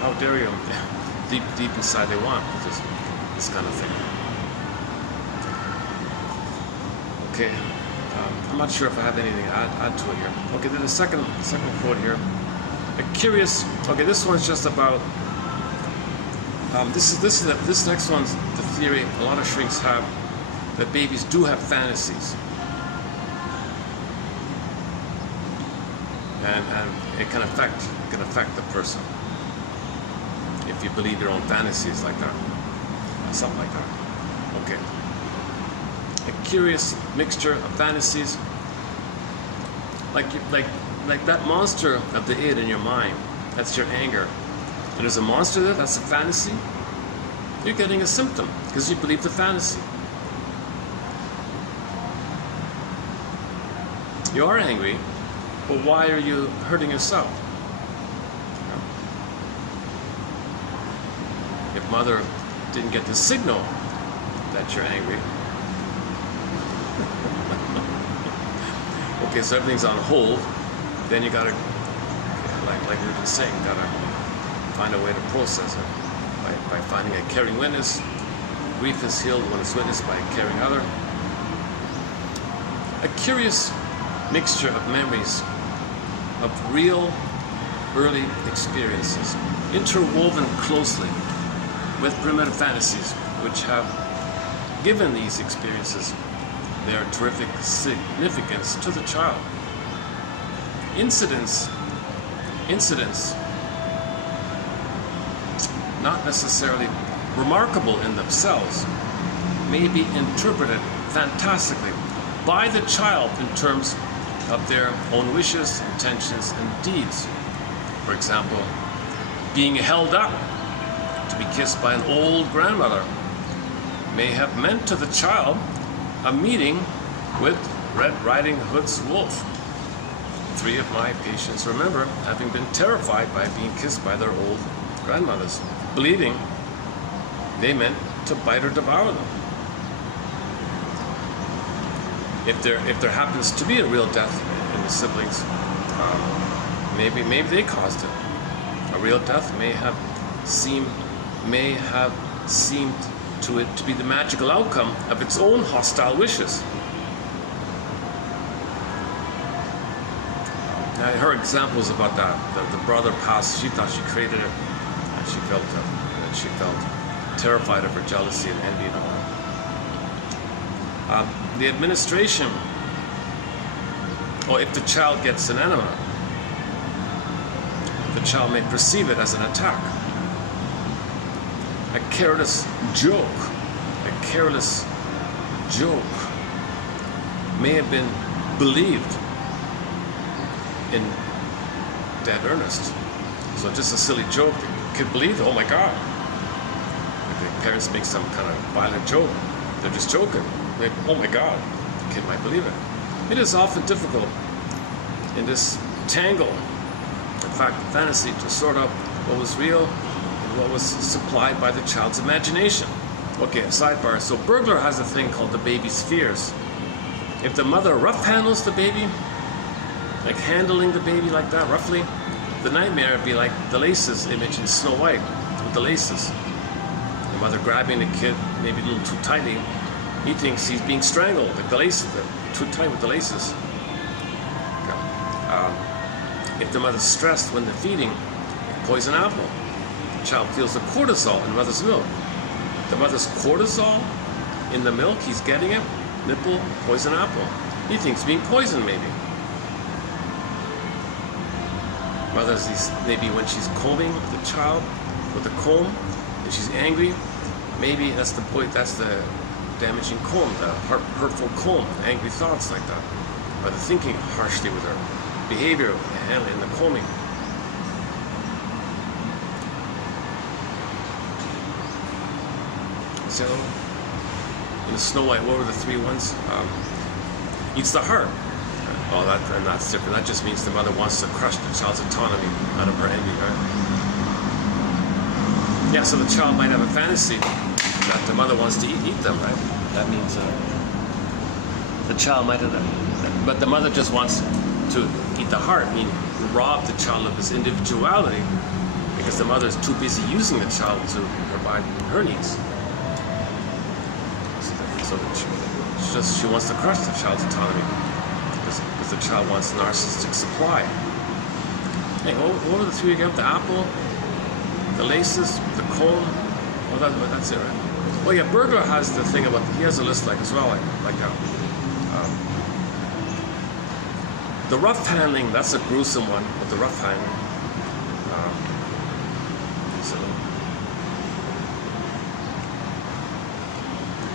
How dare you? Deep inside they want this kind of thing. Okay. I'm not sure if I have anything to add to it here. Okay, then the second quote here. This one's just about. This next one's the theory a lot of shrinks have, that babies do have fantasies, and it can affect the person if you believe your own fantasies like that, something like that. Okay. A curious mixture of fantasies, like that monster of the id in your mind. That's your anger. And there's a monster there. That's a fantasy. You're getting a symptom because you believe the fantasy. You are angry, but why are you hurting yourself? If mother didn't get the signal that you're angry. Okay, so everything's on hold. Then you gotta, like we've been saying, gotta find a way to process it by finding a caring witness. Grief is healed when it's witnessed by a caring other. A curious mixture of memories of real early experiences, interwoven closely with primitive fantasies, which have given these experiences their terrific significance to the child. Incidents, not necessarily remarkable in themselves, may be interpreted fantastically by the child in terms of their own wishes, intentions, and deeds. For example, being held up to be kissed by an old grandmother may have meant to the child a meeting with Red Riding Hood's wolf. 3 of my patients remember having been terrified by being kissed by their old grandmothers, believing they meant to bite or devour them. If there happens to be a real death in the siblings, maybe they caused it. A real death may have seemed to it to be the magical outcome of its own hostile wishes. I heard examples about that. The brother passed. She thought she created it, and she felt terrified of her jealousy and envy and all that. The administration, or if the child gets an enema, the child may perceive it as an attack. A careless joke may have been believed in dead earnest. So just a silly joke, the kid believed, oh my God. If the parents make some kind of violent joke, they're just joking. Like, oh my God, the kid might believe it. It is often difficult in this tangle, in fact, fantasy, to sort out what was real and what was supplied by the child's imagination. Okay, sidebar. So burglar has a thing called the baby's fears. If the mother rough handles the baby, like handling the baby like that, roughly, the nightmare would be like the laces image in Snow White with the laces. The mother grabbing the kid maybe a little too tightly. He thinks he's being strangled, like the laces, too tight with the laces. If the mother's stressed when they're feeding, poison apple. The child feels the cortisol in the mother's milk. The mother's cortisol in the milk, he's getting it, nipple, poison apple. He thinks being poisoned maybe. Mother's maybe when she's combing the child with a comb and she's angry, maybe that's the damaging comb, the hurtful comb, angry thoughts like that. Or the thinking harshly with her behavior in the combing. So, in the Snow White, what were the 3 ones? Eats the heart. Oh, that's different. That just means the mother wants to crush the child's autonomy out of her envy, right? Yeah, so the child might have a fantasy that the mother wants to eat them, right? That means the child might have that. But the mother just wants to eat the heart, meaning rob the child of his individuality, because the mother is too busy using the child to provide her needs. So she wants to crush the child's autonomy because the child wants narcissistic supply. Hey, what were the 3 again? The apple, the laces, the comb. Oh, that's it, right? Oh yeah, burglar has the thing about, he has a list like as well, like that. The rough handling, that's a gruesome one, with the rough handling.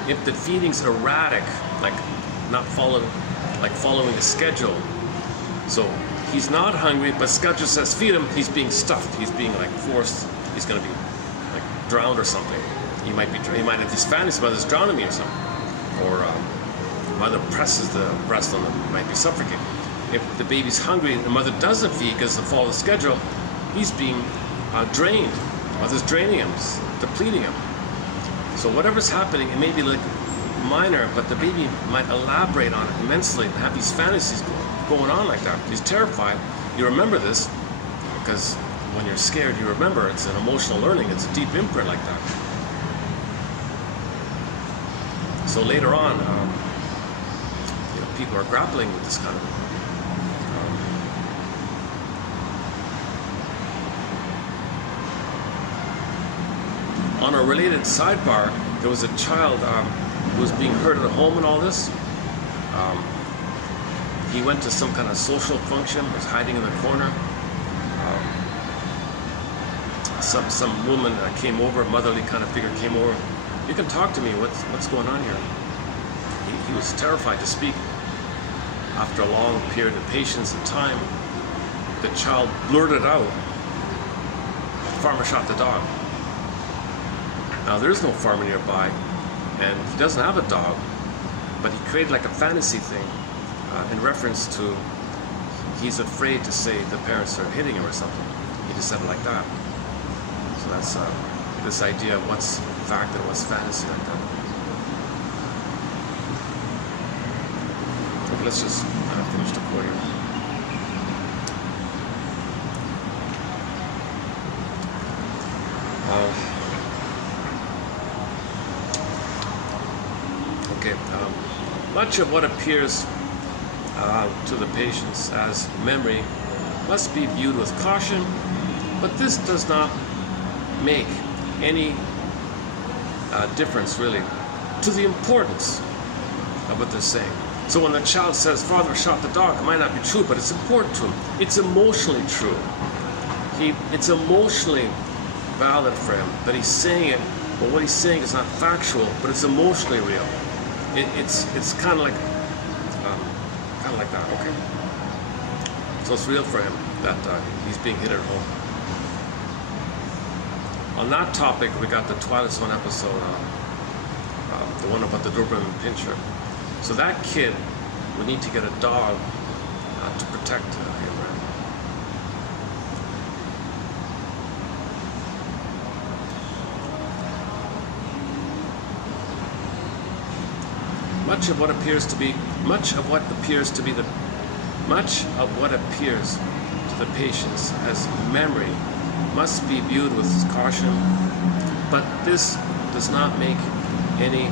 If the feeding's erratic, like not following a schedule, so he's not hungry, but schedule says feed him, he's being stuffed, he's being like forced, he's gonna be like drowned or something. He might have these fantasies, mother's drowning me or something, or mother presses the breast on them, might be suffocating. If the baby's hungry and the mother doesn't feed because of the follow the schedule, he's being drained. Mother's draining him, depleting him. So whatever's happening, it may be like minor, but the baby might elaborate on it immensely and have these fantasies going on like that. He's terrified. You remember this because when you're scared, you remember. It's an emotional learning. It's a deep imprint like that. So later on, people are grappling with this kind of. On a related sidebar, there was a child who was being hurt at home and all this. He went to some kind of social function, was hiding in the corner. Some woman came over, a motherly kind of figure came over. You can talk to me, what's going on here? He was terrified to speak. after a long period of patience and time, the child blurted out, "Farmer shot the dog." Now there is no farmer nearby, and he doesn't have a dog, but he created like a fantasy thing in reference to he's afraid to say the parents are hitting him or something. He just said it like that. So that's this idea of what's fact and what's fantasy like that. Okay, let's just finish the quote here. Much of what appears to the patients as memory must be viewed with caution, but this does not make any difference really to the importance of what they're saying. So when the child says, "Father shot the dog," it might not be true, but it's important to him. It's emotionally true. It's emotionally valid for him that he's saying it, but what he's saying is not factual, but it's emotionally real. It's kind of like that, okay? So it's real for him that he's being hit at home. On that topic, we got the Twilight Zone episode, the one about the Doberman Pinscher. So that kid would need to get a dog to protect him. Right? Much of what appears to the patients as memory must be viewed with caution, but this does not make any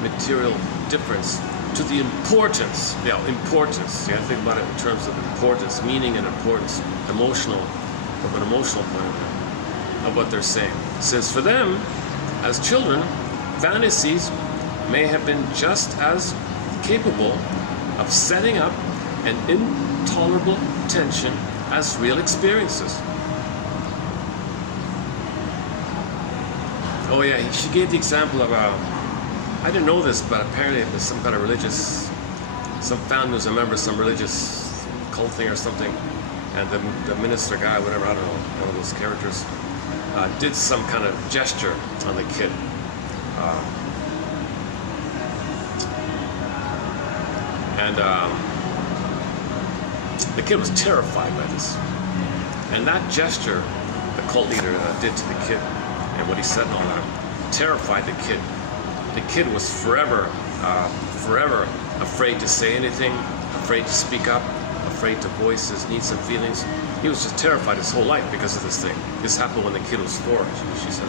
material difference to the importance. Importance. You got to think about it in terms of importance, meaning and importance, from an emotional point of view of what they're saying. Since for them, as children, fantasies may have been just as capable of setting up an intolerable tension as real experiences. Oh yeah, she gave the example of I didn't know this, but apparently it was some kind of religious, some family was a member of some religious cult thing or something, and the minister guy, whatever, I don't know, one of those characters, did some kind of gesture on the kid. And the kid was terrified by this. And that gesture the cult leader did to the kid, and what he said and all that, terrified the kid. The kid was forever afraid to say anything, afraid to speak up, afraid to voice his needs and feelings. He was just terrified his whole life because of this thing. This happened when the kid was 4, she said.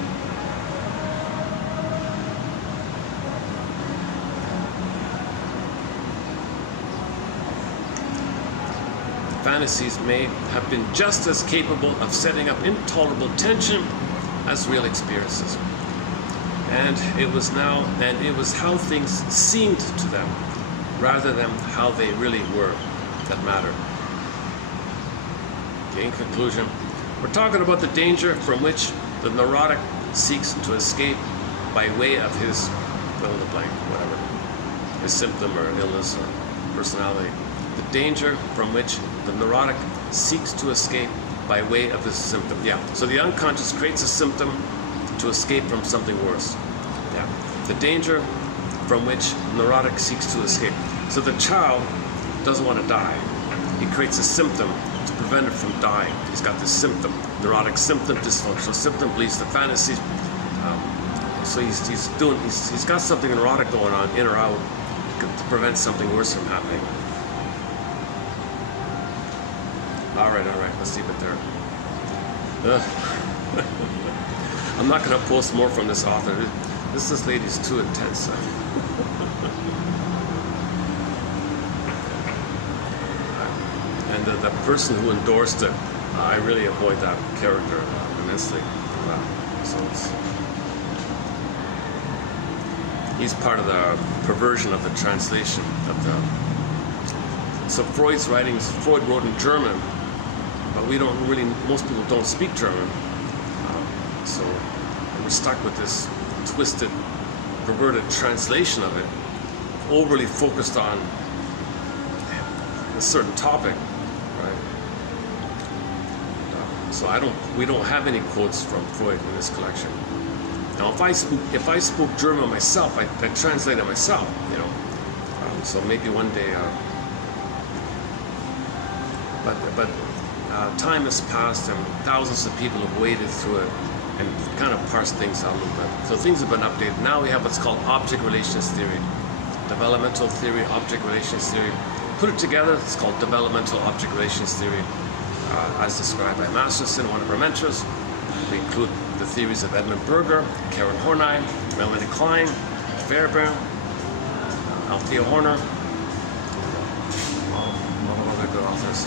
Fantasies may have been just as capable of setting up intolerable tension as real experiences. And it was how things seemed to them, rather than how they really were, that mattered. Okay, in conclusion, we're talking about the danger from which the neurotic seeks to escape by way of his fill in the blank, whatever, his symptom or illness or personality. The danger from which the neurotic seeks to escape by way of his symptom. Yeah, so the unconscious creates a symptom to escape from something worse. Yeah, the danger from which neurotic seeks to escape. So the child doesn't want to die. He creates a symptom to prevent it from dying. He's got this symptom, neurotic symptom, dysfunctional symptom, believes the fantasies. So he's got something neurotic going on, in or out, to prevent something worse from happening. All right, let's leave it there. I'm not going to post more from this author. This lady's too intense. And the person who endorsed it, I really avoid that character immensely. So he's part of the perversion of the translation of the. So Freud's writings, Freud wrote in German, but most people don't speak German. So we're stuck with this twisted, perverted translation of it, overly focused on a certain topic, right? So we don't have any quotes from Freud in this collection. Now, if I spoke German myself, I'd translate it myself, you know. So maybe one day. But time has passed, and thousands of people have waded through it and kind of parsed things out a little bit. So things have been updated. Now we have what's called object relations theory, developmental theory, object relations theory. Put it together, it's called developmental object relations theory, as described by Masterson, one of our mentors. We include the theories of Edmund Berger, Karen Horney, Melanie Klein, Fairbairn, Althea Horner, a lot of other good authors.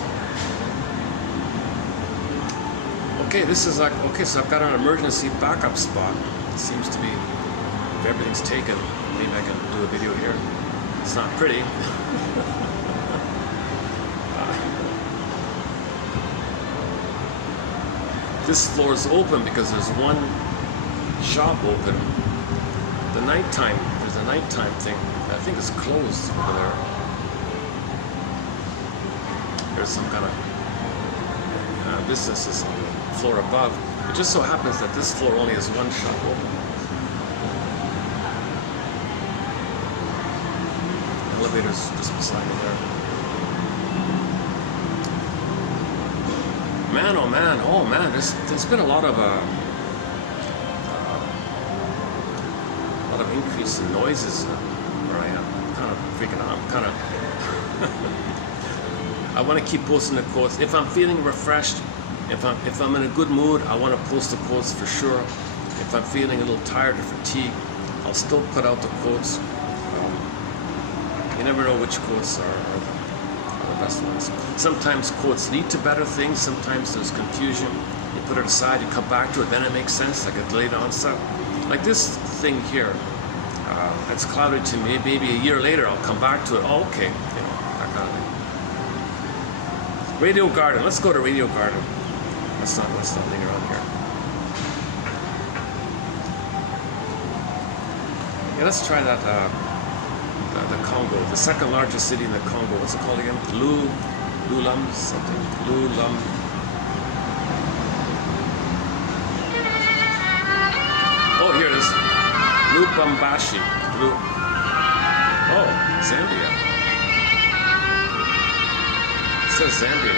Okay, this is like, okay, so I've got an emergency backup spot. It seems to be, if everything's taken, maybe I can do a video here. It's not pretty. This floor is open because there's one shop open. The nighttime, there's a nighttime thing. I think it's closed over there. There's some kind of businesses on the floor above. It just so happens that this floor only has one shop open. The elevator's just beside me there. Man, oh man, there's been a lot of increase in noises where I am. I'm kind of freaking out. I'm kind of I want to keep posting the quotes. If I'm feeling refreshed, if I'm in a good mood, I want to post the quotes for sure. If I'm feeling a little tired or fatigued, I'll still put out the quotes. You never know which quotes are the best ones. Sometimes quotes lead to better things. Sometimes there's confusion. You put it aside, you come back to it, then it makes sense, like a delayed onset. Like this thing here, it's clouded to me. Maybe a year later, I'll come back to it. Oh, okay, you know, that kind of thing. Radio Garden. Let's go to Radio Garden. Let's not linger on here. Yeah, let's try that. The Congo, the second largest city in the Congo. What's it called again? Lulam something. Lulam. Oh, here it is. Lubumbashi. Oh, Zambia. It says Zambia.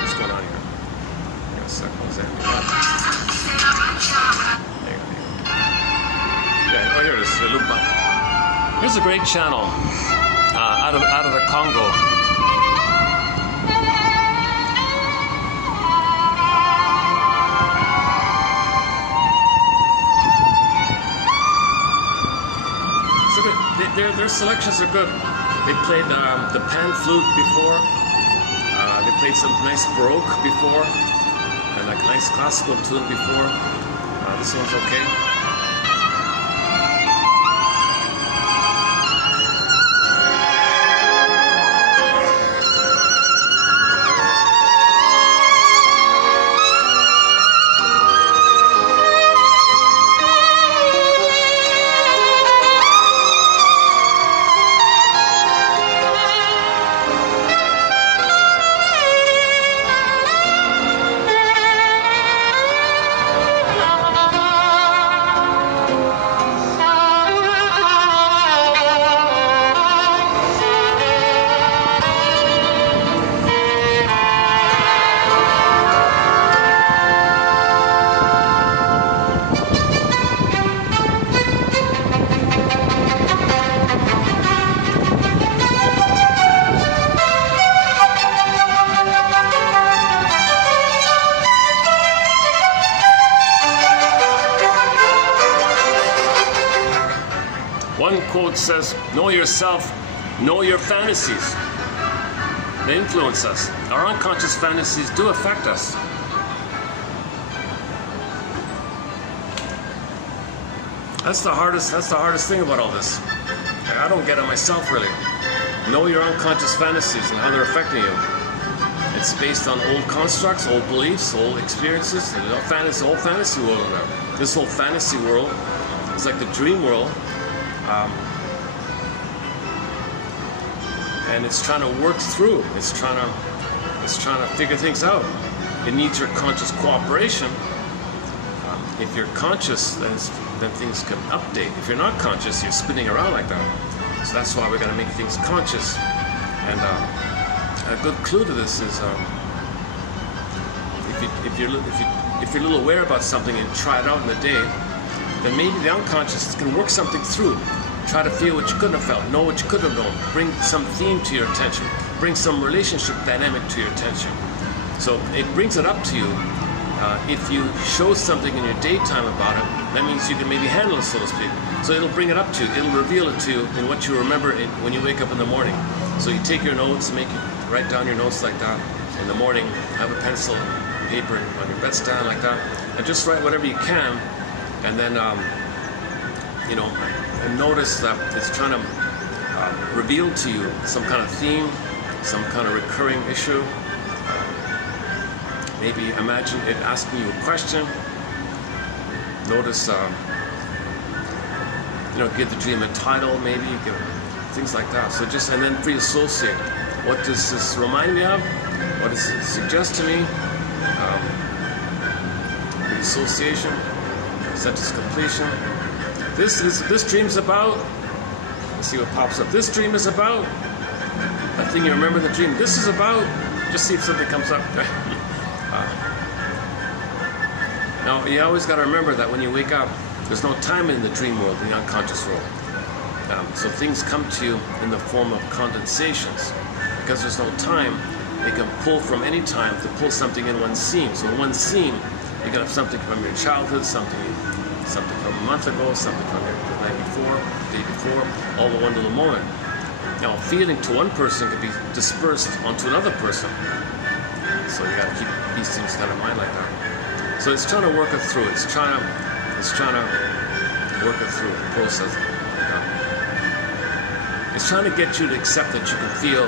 What's going on here? Hang on a second. Zambia. Hang on. Yeah, oh, here it is. Lubumbashi. Here's a great channel out of the Congo. So good. Their selections are good. They played the pan flute before. They played some nice baroque before, and like nice classical tune before. This one's okay. One quote says, know yourself, know your fantasies. They influence us. Our unconscious fantasies do affect us. That's the hardest thing about all this. I don't get it myself, really. Know your unconscious fantasies and how they're affecting you. It's based on old constructs, old beliefs, old experiences, and the whole fantasy world. This whole fantasy world is like the dream world. and it's trying to work through. It's trying to figure things out. It needs your conscious cooperation. If you're conscious, then things can update. If you're not conscious, you're spinning around like that. So that's why we're going to make things conscious. And a good clue to this is if you're a little aware about something and try it out in the day, then maybe the unconscious can work something through. Try to feel what you couldn't have felt, know what you could have known, bring some theme to your attention, bring some relationship dynamic to your attention. So it brings it up to you. If you show something in your daytime about it, that means you can maybe handle it, so to speak. So it'll bring it up to you. It'll reveal it to you in what you remember when you wake up in the morning. So you take your notes, write down your notes like that. In the morning, have a pencil and paper on your bedstand like that, and just write whatever you can. And then, and notice that it's trying to reveal to you some kind of theme, some kind of recurring issue. Maybe imagine it asking you a question. Notice, give the dream a title, maybe, give things like that. So and then pre-associate. What does this remind me of? What does it suggest to me? Pre-association, sentence completion. This dream's about. Let's see what pops up. This dream is about. That thing you remember in the dream. This is about. Just see if something comes up. Now, you always got to remember that when you wake up, there's no time in the dream world, in the unconscious world. So things come to you in the form of condensations. Because there's no time, they can pull from any time to pull something in one seam. So in one seam, you can have something from your childhood, something from a month ago, something from the night before, the day before, all in one little moment. Now, a feeling to one person could be dispersed onto another person. So you got to keep these things kind of in mind like that. So it's trying to work it through. It's trying to work it through the process. It's trying to get you to accept that you can feel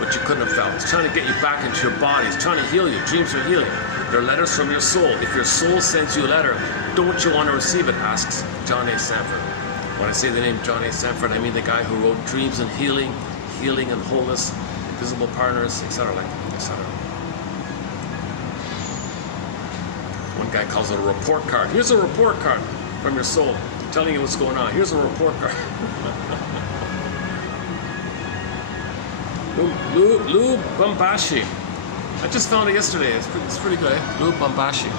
what you couldn't have felt. It's trying to get you back into your body. It's trying to heal you. Dreams are healing. They're letters from your soul. If your soul sends you a letter, don't you want to receive it? Asks John A. Sanford. When I say the name John A. Sanford, I mean the guy who wrote Dreams and Healing and Wholeness, Invisible Partners, etc. etc. One guy calls it a report card. Here's a report card from your soul telling you what's going on. Here's a report card. Lou Bambashi. I just found it yesterday. It's pretty good. Eh? Lou Bambashi.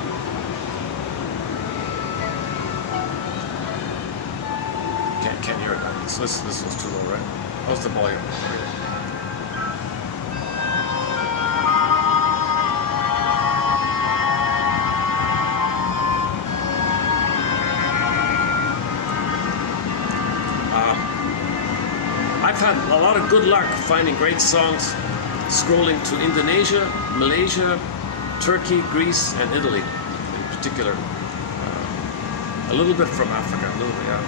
Can't hear it now. This was too low, right? How's the volume? I've had a lot of good luck finding great songs scrolling to Indonesia, Malaysia, Turkey, Greece, and Italy in particular. A little bit from Africa, a little bit, yeah.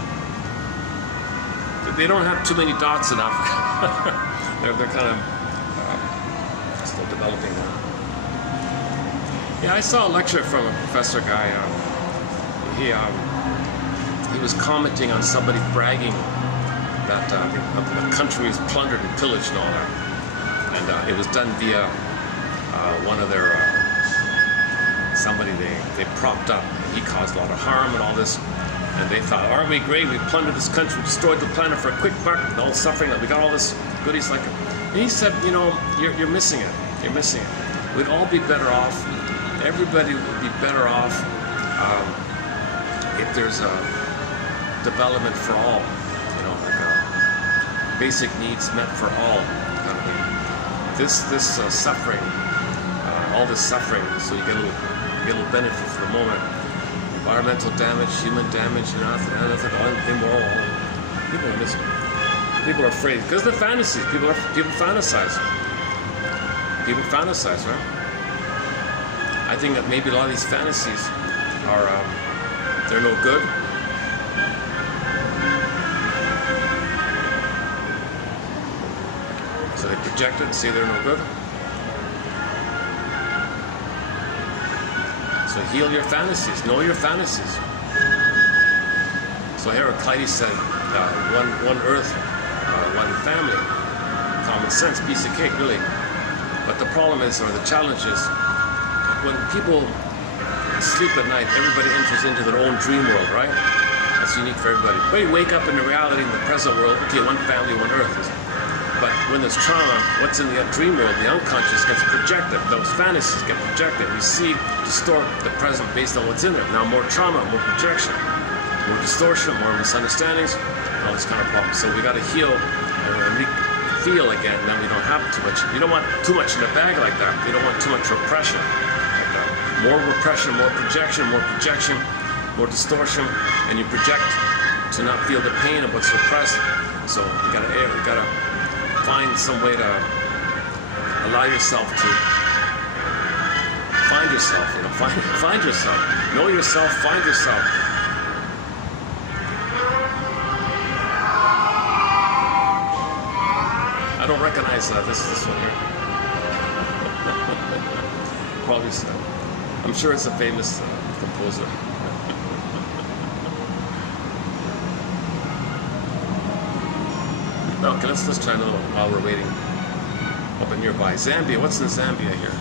They don't have too many dots in Africa. they're kind of still developing that. Yeah, I saw a lecture from a professor guy. He was commenting on somebody bragging that the country is plundered and pillaged and all that. And it was done via one of their, somebody they propped up. He caused a lot of harm and all this. And they thought, aren't we great? We plundered this country, destroyed the planet for a quick buck, and all suffering, that we got all this goodies like it. And he said, you're missing it. You're missing it. We'd all be better off. Everybody would be better off if there's a development for all. Basic needs met for all. This suffering, all this suffering, so you get a little benefit for the moment. Environmental damage, human damage, anything immoral. People are missing. People are afraid because they're fantasies. People fantasize. People fantasize, right? I think that maybe a lot of these fantasies are they're no good. So they project it and say they're no good. So heal your fantasies, know your fantasies. So Heraclitus said, one earth, one family. common sense, piece of cake, really. But the problem is, or the challenge is, when people sleep at night, everybody enters into their own dream world, right? That's unique for everybody. But you wake up in the reality in the present world, okay, one family, one earth. But when there's trauma, what's in the dream world, the unconscious gets projected. Those fantasies get projected. We see, distort the present based on what's in there. Now more trauma, more projection, more distortion, more misunderstandings, all this kind of problems. So we got to heal and feel again. Then we don't have too much. You don't want too much in the bag like that. You don't want too much repression like that. More repression, more projection, more distortion, and you project to not feel the pain of what's repressed. So you gotta find some way to allow yourself to find yourself, find yourself. Know yourself, find yourself. I don't recognize this one here. Probably so. I'm sure it's a famous composer. Okay, let's try another one while we're waiting up in nearby. Zambia, what's in Zambia here?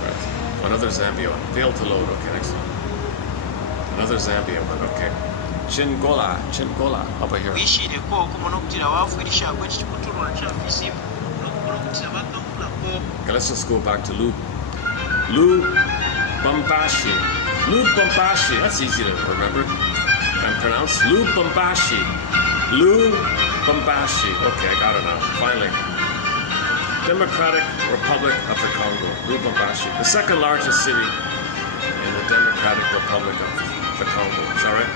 Right. Another Zambia one. Failed to load. Okay, next one. Another Zambia one. Okay. Chingola, over here. Okay, let's just go back to Lubumbashi. Lubumbashi, that's easy to remember and pronounce. Lubumbashi. Lubumbashi. Okay, I got it now, finally. Democratic Republic of the Congo. Lubumbashi. The second largest city in the Democratic Republic of the Congo. Is that right?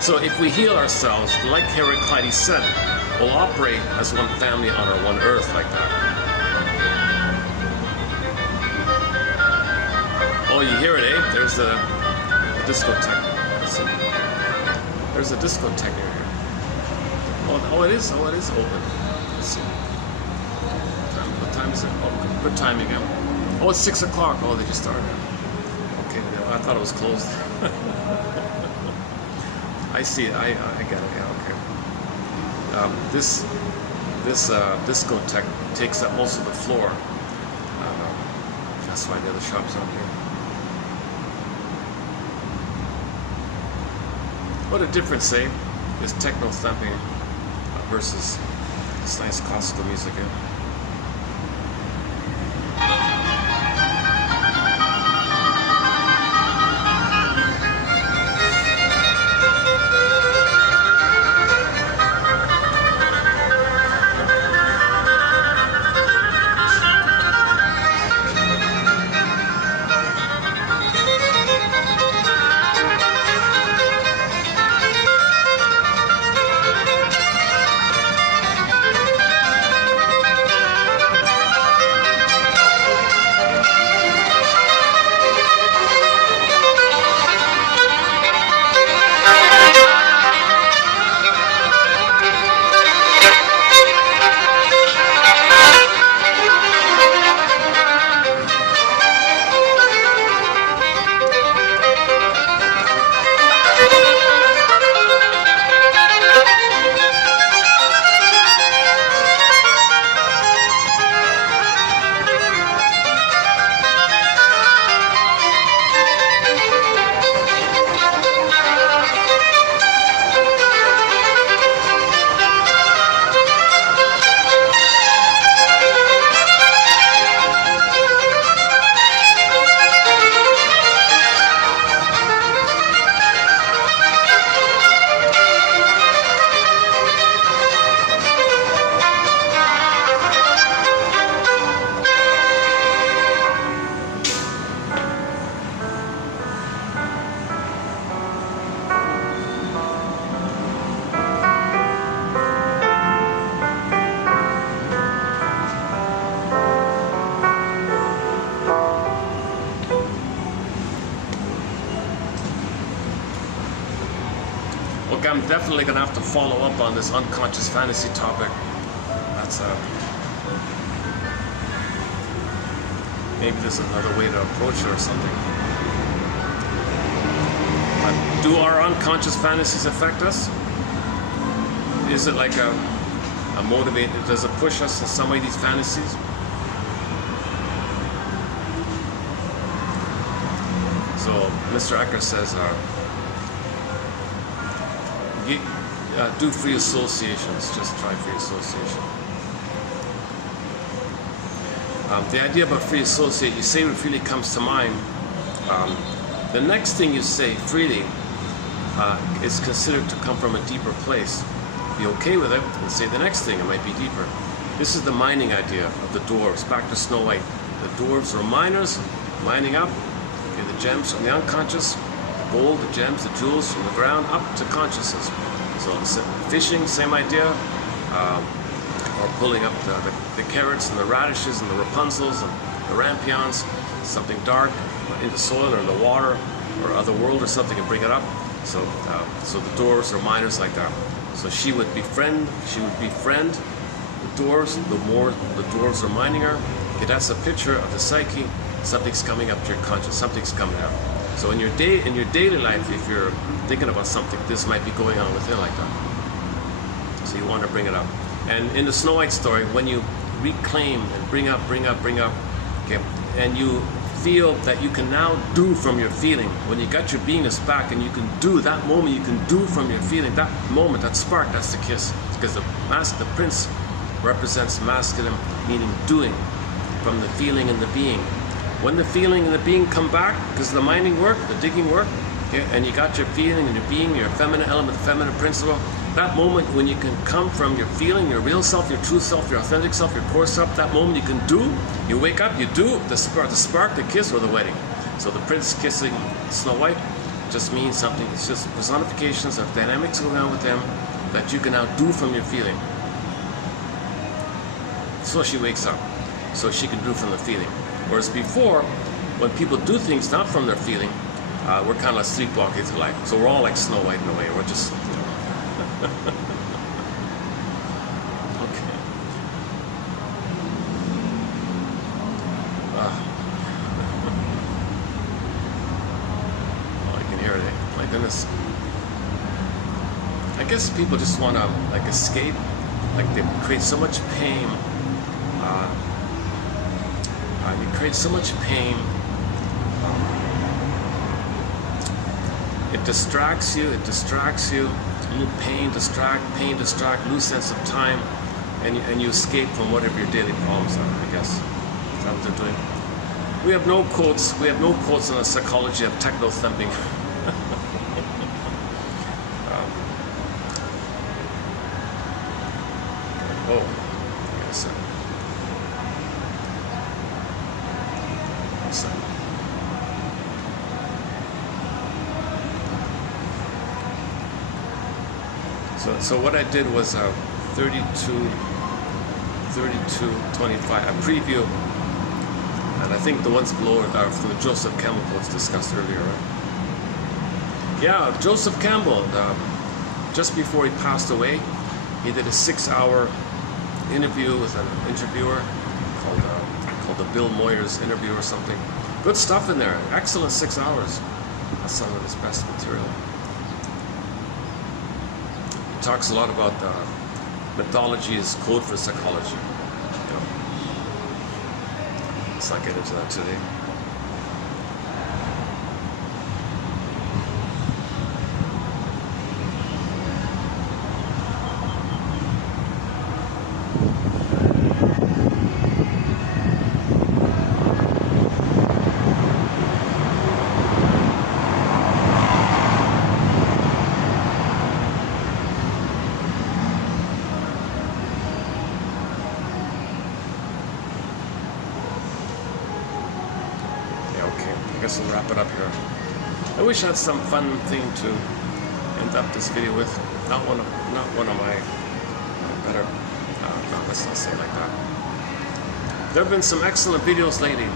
So if we heal ourselves, like Heraclitus said, we'll operate as one family on our one earth like that. Oh, you hear it, eh? There's the discotheque. There's a discotheque here. Oh, it is open. Let's see. What time is it? Oh, good timing. Oh, it's 6 o'clock. Oh, they just started. Okay, I thought it was closed. I see it. I get it. Yeah, okay. This discotheque takes up most of the floor. That's why the other shops aren't here. What a difference, eh? This techno thumping versus this nice classical music. Eh? Okay, I'm definitely gonna have to follow up on this unconscious fantasy topic. That's maybe there's another way to approach it or something. Do our unconscious fantasies affect us? Is it like a motivator? Does it push us in some way, these fantasies? So Mr. Ecker says, do free associations. Just try free association. The idea about free associate, you say what freely comes to mind. The next thing you say freely is considered to come from a deeper place. Be okay with it and say the next thing, it might be deeper. This is the mining idea of the dwarves. Back to Snow White. The dwarves are miners, mining up the gems from the unconscious, the gold, the gems, the jewels from the ground up to consciousness. So fishing, same idea, or pulling up the carrots and the radishes and the Rapunzels and the rampions, something dark in the soil or in the water or other world or something, and bring it up. So the dwarves are miners like that. So she would befriend the dwarves. The more the dwarves are mining her, okay, that's a picture of the psyche. Something's coming up to your conscious. Something's coming out. So in your daily life, if you're thinking about something, this might be going on within like that. So you want to bring it up. And in the Snow White story, when you reclaim and bring up, okay, and you feel that you can now do from your feeling, when you got your beingness back and you can do that moment, you can do from your feeling, that moment, that spark, that's the kiss. Because the prince represents masculine, meaning doing, from the feeling and the being. When the feeling and the being come back, because of the mining work, the digging work, okay, and you got your feeling and your being, your feminine element, the feminine principle, that moment when you can come from your feeling, your real self, your true self, your authentic self, your core self, that moment you can do, you wake up, you do, the spark, the kiss, or the wedding. So the prince kissing Snow White just means something. It's just personifications of dynamics going on with them that you can now do from your feeling. So she wakes up, so she can do from the feeling. Whereas before, when people do things not from their feeling, we're kind of like sleepwalking through life. So we're all like Snow White in a way. We're just, okay. Oh, I can hear it. My goodness. I guess people just want to like escape. Like they create so much pain. You create so much pain. It distracts you. Pain distract, lose sense of time, and you escape from whatever your daily problems are, I guess. Is that what they're doing? We have no quotes on the psychology of techno thumping. So what I did was 32:25, a preview, and I think the ones below are from the Joseph Campbell quotes discussed earlier, right? Yeah, Joseph Campbell, just before he passed away, he did a 6-hour interview with an interviewer called the Bill Moyers interview or something. Good stuff in there, excellent 6 hours. That's some of his best material. Talks a lot about mythology as code for psychology. You know. Let's not get into that today. We'll wrap it up here. I wish I had some fun thing to end up this video with. Not one of my better. No, let's not say it like that. There have been some excellent videos lately.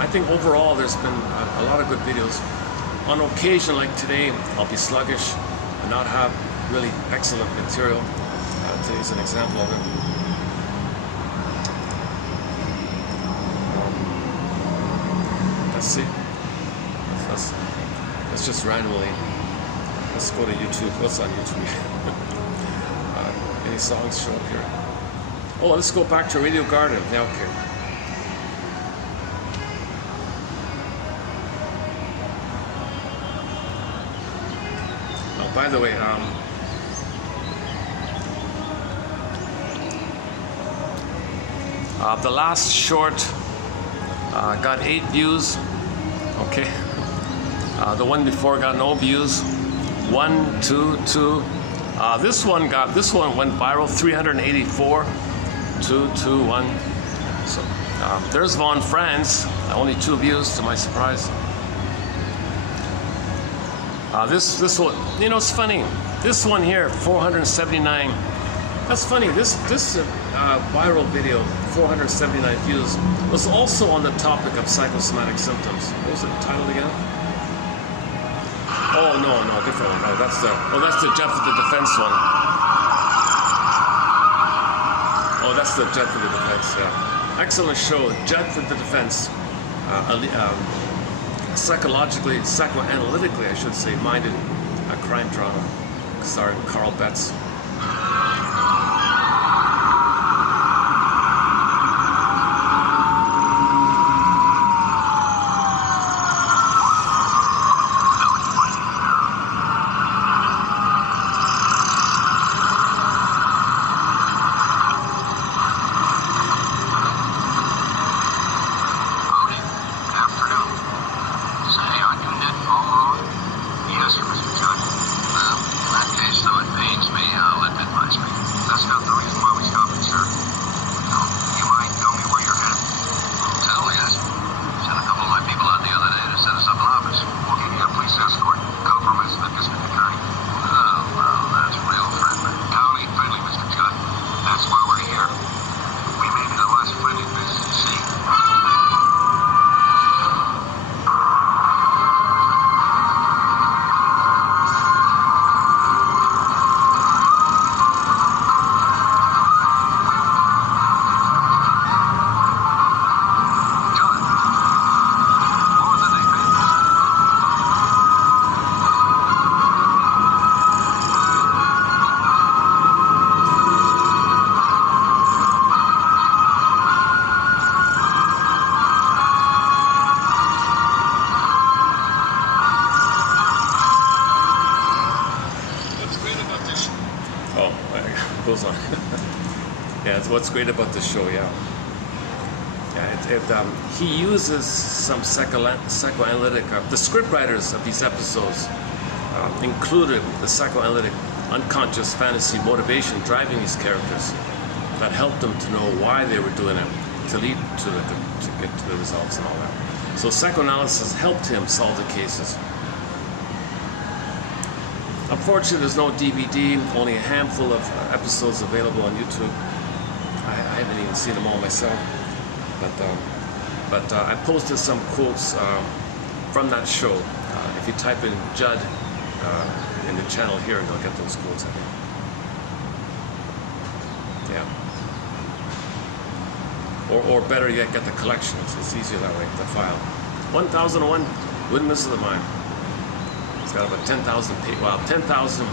I think overall there's been a lot of good videos. On occasion, like today, I'll be sluggish and not have really excellent material. Today's an example of it. Let's see. Let's just randomly. Let's go to YouTube. What's on YouTube? Any songs show up here? Oh, let's go back to Radio Garden. Yeah, okay. Oh, by the way, the last short got 8 views. Okay. The one before got no views. 1, 2, 2. This one went viral. 384. 2, 2, 1. So there's Von France. Only 2 views to my surprise. This one, you know, it's funny. This one here, 479. That's funny. This viral video, 479 views, was also on the topic of psychosomatic symptoms. What was it titled again? Oh no, different one. No, that's the Jeff with the Defense one. Oh, that's the Jeff with the Defense. Yeah, excellent show. Jeff with the Defense. Psychoanalytically, I should say, minded crime drama, starring Carl Betts. Goes on. Yeah, it's what's great about this show. Yeah, he uses some psychoanalytic. The scriptwriters of these episodes included the psychoanalytic unconscious fantasy motivation driving these characters that helped them to know why they were doing it, to lead to get to the results and all that. So psychoanalysis helped him solve the cases. Unfortunately, there's no DVD, only a handful of episodes available on YouTube. I haven't even seen them all myself, but I posted some quotes from that show. If you type in Judd in the channel here, you'll get those quotes, I think. Yeah. Or better yet, get the collection. It's easier that way, the file. 1001 Windmills of the Mind. It's got about 10,000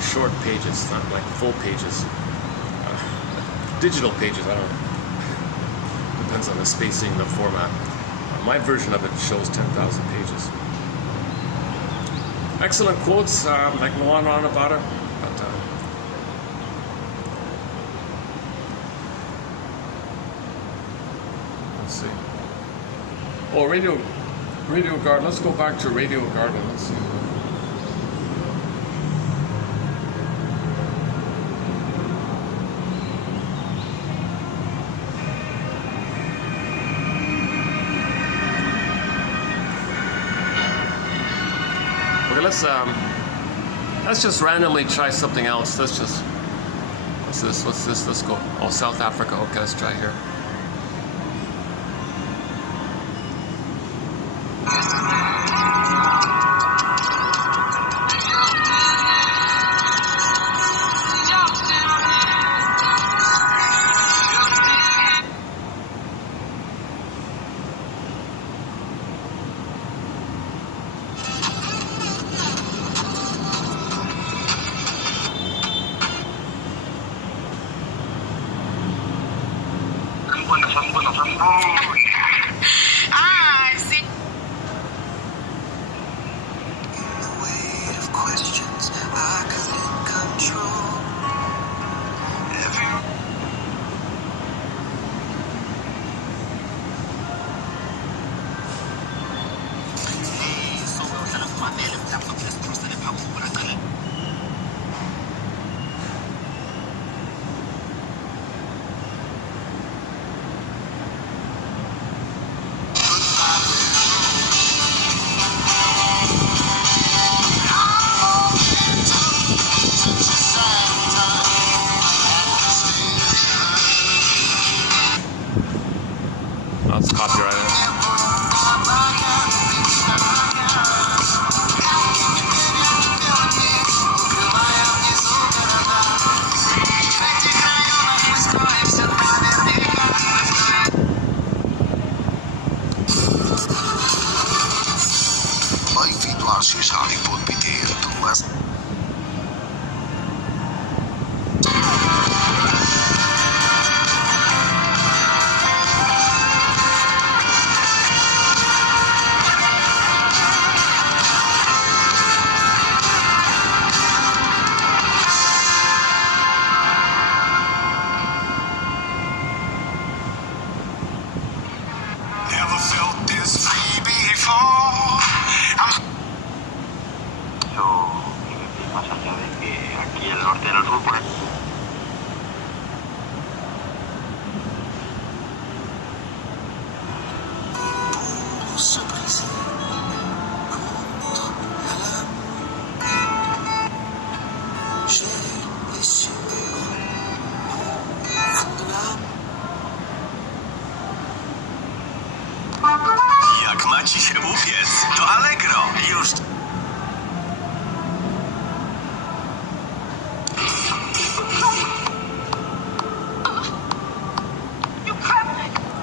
short pages, not like full pages. Digital pages, I don't know. Depends on the spacing, the format. My version of it shows 10,000 pages. Excellent quotes, like go on about it. But, let's see. Oh, Radio Garden. Let's go back to Radio Garden. Let's see. Okay, let's just randomly try something else. What's this? Let's go. Oh, South Africa. Okay, let's try here. Ah, see. In the weight of questions I couldn't control. That's copyrighted. Mai viduasis Hollywood piteiltumas. Never felt this free before. Más allá de que aquí el norte del sur por se brise contre la lame. J'ai les sur mon fond de l'âme. Jak ma ci się upiec, to Allegro już.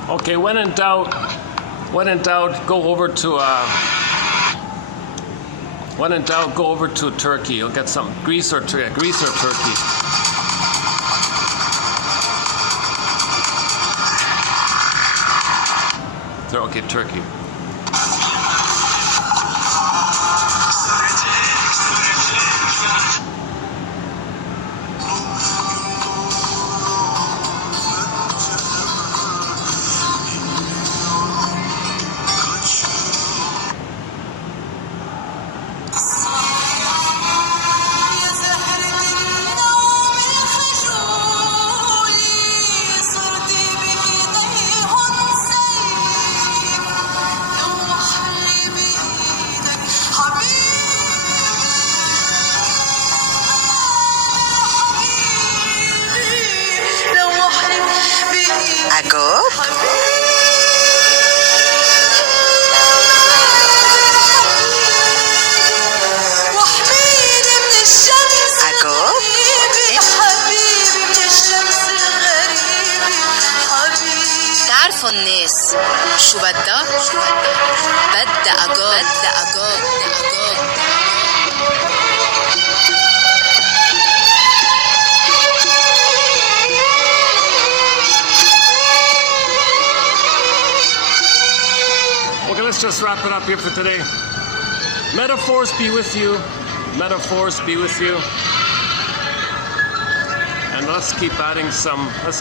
Okay, when in doubt, go over to Turkey. You'll get some Greece or Turkey. Okay, Turkey. تعرفوا الناس شو بدها؟ بدها أجاج. Okay, let's just wrap it up here for today. Metaphors be with you. Metaphors be with you. And let's keep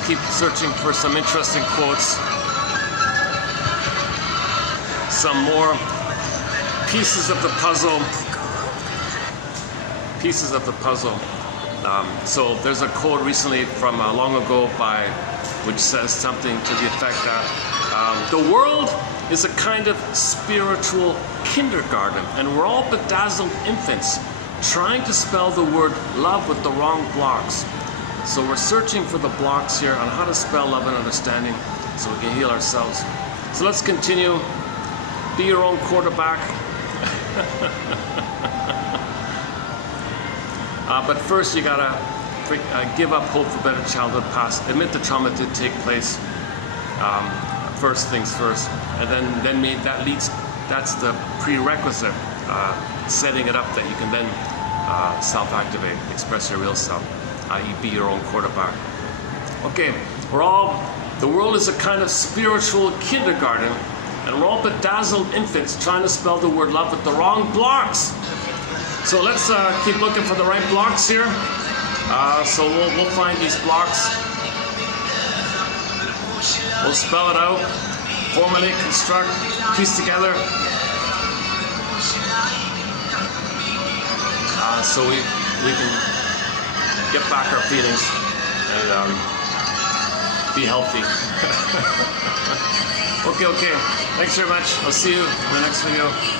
keep searching for some interesting quotes. Some more pieces of the puzzle. So there's a quote recently from long ago which says something to the effect that the world is a kind of spiritual kindergarten, and we're all bedazzled infants trying to spell the word love with the wrong blocks. So we're searching for the blocks here on how to spell love and understanding so we can heal ourselves. So let's continue. Be your own quarterback. But first you gotta give up hope for better childhood past. Admit the trauma did take place. First things first, and then that's the prerequisite, setting it up that you can then self-activate, express your real self, i.e. be your own quarterback. Okay, we're all The world is a kind of spiritual kindergarten, and we're all bedazzled infants trying to spell the word love with the wrong blocks. So let's keep looking for the right blocks here. So we'll find these blocks. We'll spell it out, formulate, construct, piece together. So we can get back our feelings and be healthy. Okay. Thanks very much. I'll see you in the next video.